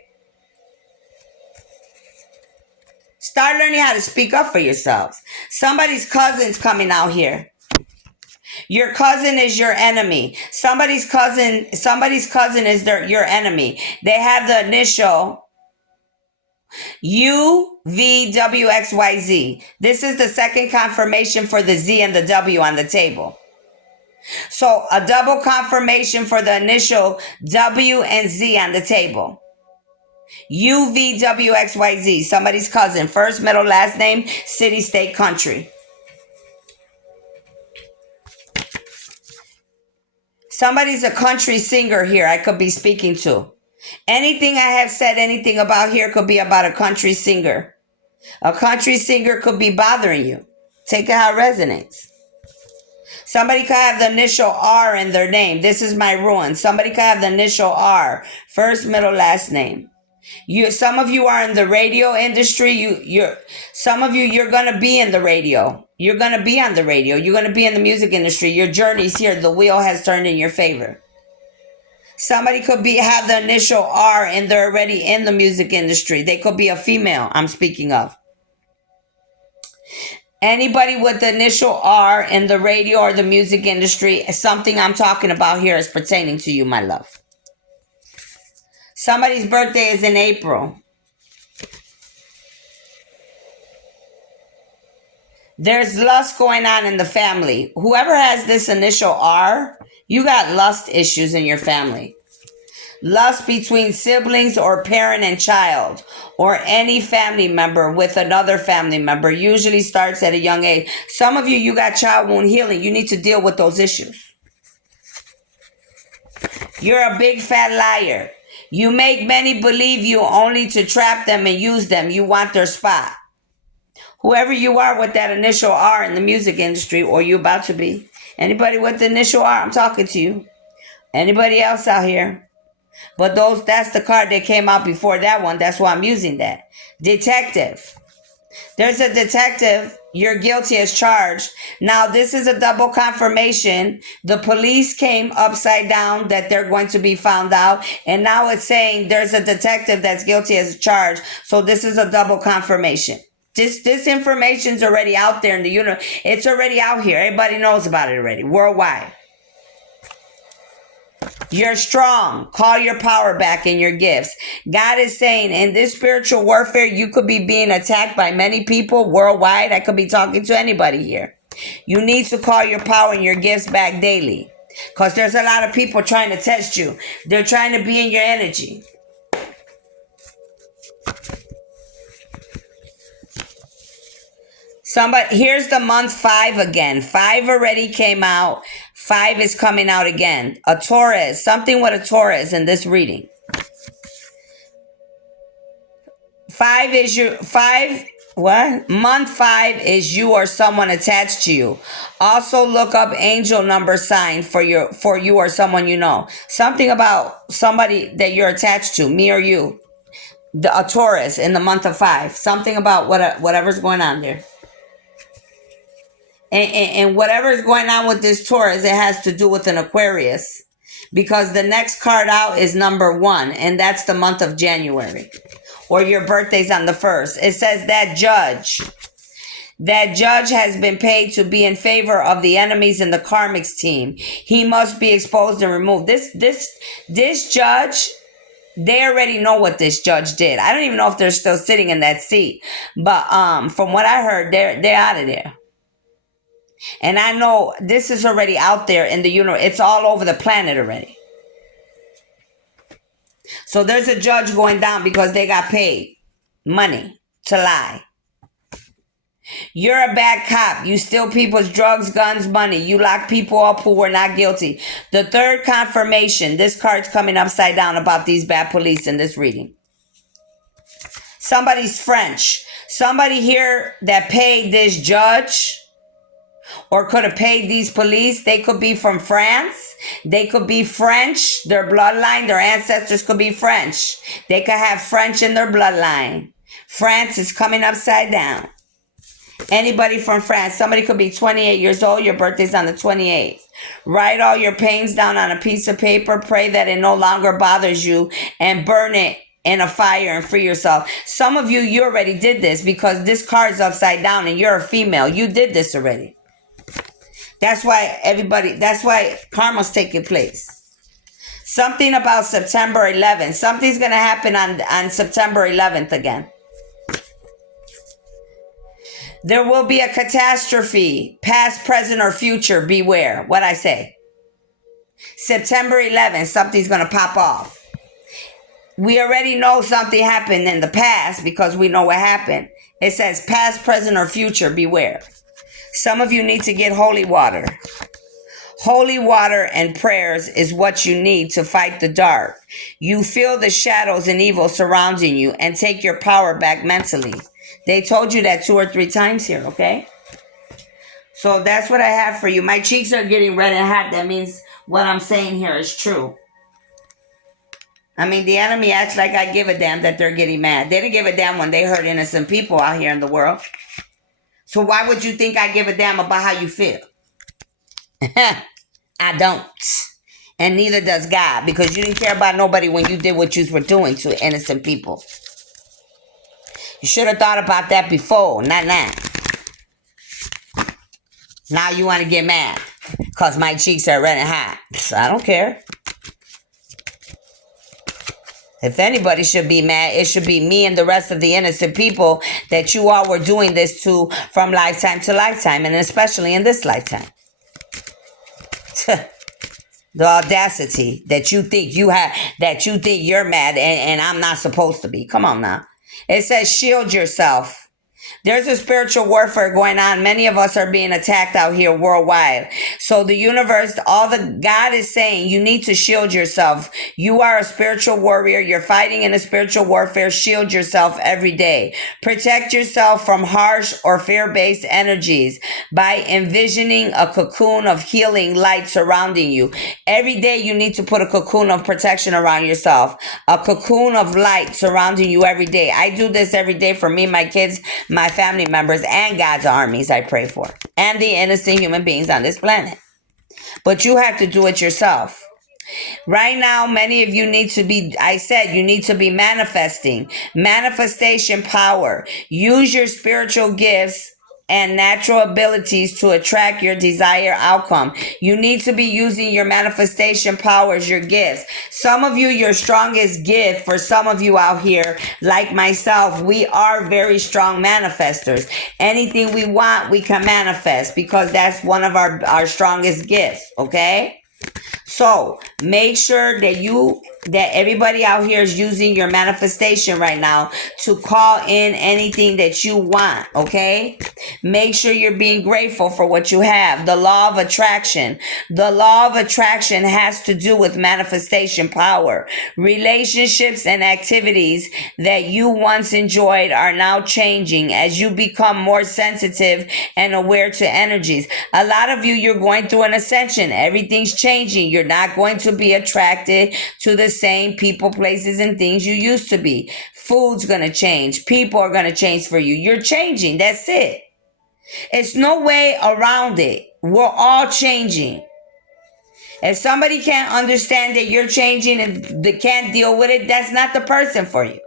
Start learning how to speak up for yourselves. Somebody's cousin's coming out here. Your cousin is your enemy. Somebody's cousin is your enemy. They have the initial UVWXYZ. This is the second confirmation for the Z and the W on the table. So a double confirmation for the initial W and Z on the table. UVWXYZ. Somebody's cousin. First, middle, last name, city, state, country. Somebody's a country singer here I could be speaking to. Anything I have said anything about here could be about a country singer. A country singer could be bothering you. Take it how it resonates. Somebody could have the initial R in their name. This is my ruin. Somebody could have the initial R. First, middle, last name. Some of you are in the radio industry. Some of you, you're going to be in the radio. You're going to be on the radio. You're going to be in the music industry. Your journey's here. The wheel has turned in your favor. Somebody could have the initial R and they're already in the music industry. They could be a female, I'm speaking of. Anybody with the initial R in the radio or the music industry, something I'm talking about here is pertaining to you, my love. Somebody's birthday is in April. There's lust going on in the family. Whoever has this initial R, you got lust issues in your family. Lust between siblings or parent and child, or any family member with another family member, usually starts at a young age. Some of you, you got child wound healing. You need to deal with those issues. You're a big fat liar. You make many believe you only to trap them and use them. You want their spot. Whoever you are with that initial R in the music industry, or you about to be. Anybody with the initial R, I'm talking to you. Anybody else out here? But that's the card that came out before that one. That's why I'm using that. Detective. There's a detective. You're guilty as charged. Now, this is a double confirmation. The police came upside down that they're going to be found out. And now it's saying there's a detective that's guilty as charged. So this is a double confirmation. This information's already out there in the universe. It's already out here. Everybody knows about it already. Worldwide. You're strong. Call your power back in your gifts. God is saying in this spiritual warfare, you could be being attacked by many people worldwide. I could be talking to anybody here. You need to call your power and your gifts back daily. Because there's a lot of people trying to test you. They're trying to be in your energy. Here's the month 5 again. 5 already came out. 5 is coming out again. A Taurus, something with a Taurus in this reading. 5 is Month 5 is you or someone attached to you. Also look up angel number sign for you or someone you know. Something about somebody that you're attached to, me or you. A Taurus in the month of 5. Something about whatever's going on there. And whatever is going on with this Taurus, it has to do with an Aquarius. Because the next card out is number 1. And that's the month of January. Or your birthday's on the 1st. It says that judge has been paid to be in favor of the enemies in the karmics team. He must be exposed and removed. This judge, they already know what this judge did. I don't even know if they're still sitting in that seat. But from what I heard, they're out of there. And I know this is already out there in the universe. It's all over the planet already. So there's a judge going down because they got paid money to lie. You're a bad cop. You steal people's drugs, guns, money. You lock people up who were not guilty. The third confirmation, this card's coming upside down about these bad police in this reading. Somebody's French. Somebody here that paid this judge or could have paid these police. They could be from France. They could be French. Their bloodline, their ancestors could be French. They could have French in their bloodline. France is coming upside down. Anybody from France. Somebody could be 28 years old. Your birthday's on the 28th. Write all your pains down on a piece of paper. Pray that it no longer bothers you and burn it in a fire and free yourself. Some of you already did this because this card's upside down and you're a female. You did this already. That's why karma's taking place. Something about September 11th. Something's going to happen on September 11th again. There will be a catastrophe. Past, present, or future. Beware. What I say. September 11th, something's going to pop off. We already know something happened in the past because we know what happened. It says past, present, or future. Beware. Some of you need to get holy water. Holy water and prayers is what you need to fight the dark. You feel the shadows and evil surrounding you and take your power back mentally. They told you that 2 or 3 times here, okay? So that's what I have for you. My cheeks are getting red and hot. That means what I'm saying here is true. I mean, the enemy acts like I give a damn that they're getting mad. They didn't give a damn when they hurt innocent people out here in the world. So why would you think I give a damn about how you feel? I don't. And neither does God, because you didn't care about nobody when you did what you were doing to innocent people. You should have thought about that before, not now. Now you want to get mad because my cheeks are running hot. I don't care. If anybody should be mad, it should be me and the rest of the innocent people that you all were doing this to from lifetime to lifetime, and especially in this lifetime. The audacity that you think you have, that you think you're mad and I'm not supposed to be. Come on now. It says shield yourself. There's a spiritual warfare going on. Many of us are being attacked out here worldwide. So the universe, God is saying you need to shield yourself. You are a spiritual warrior. You're fighting in a spiritual warfare. Shield yourself every day. Protect yourself from harsh or fear-based energies by envisioning a cocoon of healing light surrounding you. Every day you need to put a cocoon of protection around yourself. A cocoon of light surrounding you every day. I do this every day for me, my kids, my family members, and God's armies I pray for, and the innocent human beings on this planet. But you have to do it yourself. Right now, many of you need to be, I said, you need to be manifesting. Manifestation power. Use your spiritual gifts and natural abilities to attract your desired outcome. You need to be using your manifestation powers, your gifts. Some of you, your strongest gift, for some of you out here, like myself, we are very strong manifestors. Anything we want, we can manifest because that's one of our strongest gifts, okay? So make sure that everybody out here is using your manifestation right now to call in anything that you want, okay? Make sure you're being grateful for what you have. The law of attraction. The law of attraction has to do with manifestation power. Relationships and activities that you once enjoyed are now changing as you become more sensitive and aware to energies. A lot of you, you're going through an ascension. Everything's changing. You're not going to be attracted to the same people, places, and things you used to be. Food's going to change. People are going to change for you. You're changing. That's it. It's no way around it. We're all changing. If somebody can't understand that you're changing and they can't deal with it, that's not the person for you.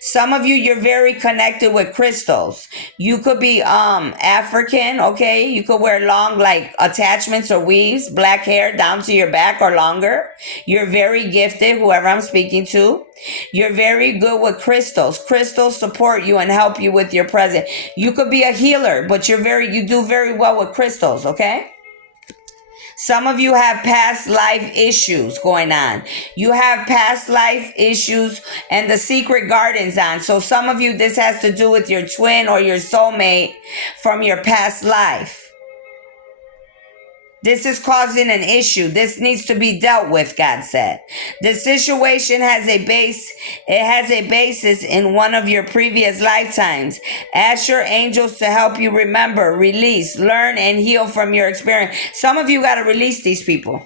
Some of you, you're very connected with crystals. You could be African, okay? You could wear long like attachments or weaves, black hair down to your back or longer. You're very gifted, whoever I'm speaking to. You're very good with crystals. Crystals support you and help you with your present. You could be a healer, but you do very well with crystals, okay? Some of you have past life issues going on. You have past life issues and the secret gardens on. So some of you, this has to do with your twin or your soulmate from your past life. This is causing an issue. This needs to be dealt with, God said. The situation has a basis in one of your previous lifetimes. Ask your angels to help you remember, release, learn, and heal from your experience. Some of you got to release these people.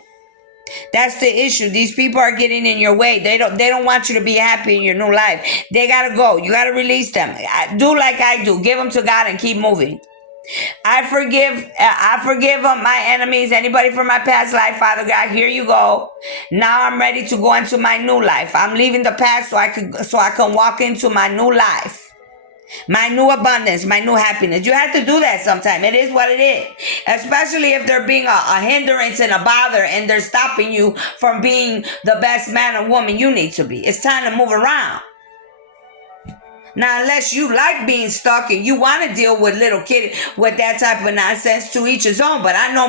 That's the issue. These people are getting in your way. They don't want you to be happy in your new life. They got to go. You got to release them. Do like I do. Give them to God and keep moving. I forgive my enemies, anybody from my past life, Father God. Here you go. Now I'm ready to go into my new life. I'm leaving the past so I can walk into my new life, my new abundance, my new happiness. You have to do that sometime. It is what it is, especially if they're being a hindrance and a bother and they're stopping you from being the best man or woman you need to be. It's time to move around. Now, unless you like being stuck and you want to deal with little kid with that type of nonsense, to each his own. But I know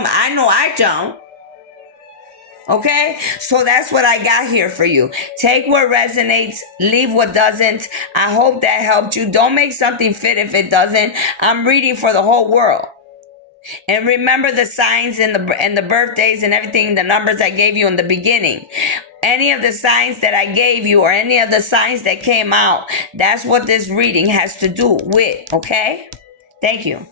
I don't. Okay? So that's what I got here for you. Take what resonates, leave what doesn't. I hope that helped you. Don't make something fit if it doesn't. I'm reading for the whole world. And remember the signs and the birthdays and everything, the numbers I gave you in the beginning. Any of the signs that I gave you or any of the signs that came out, that's what this reading has to do with, okay? Thank you.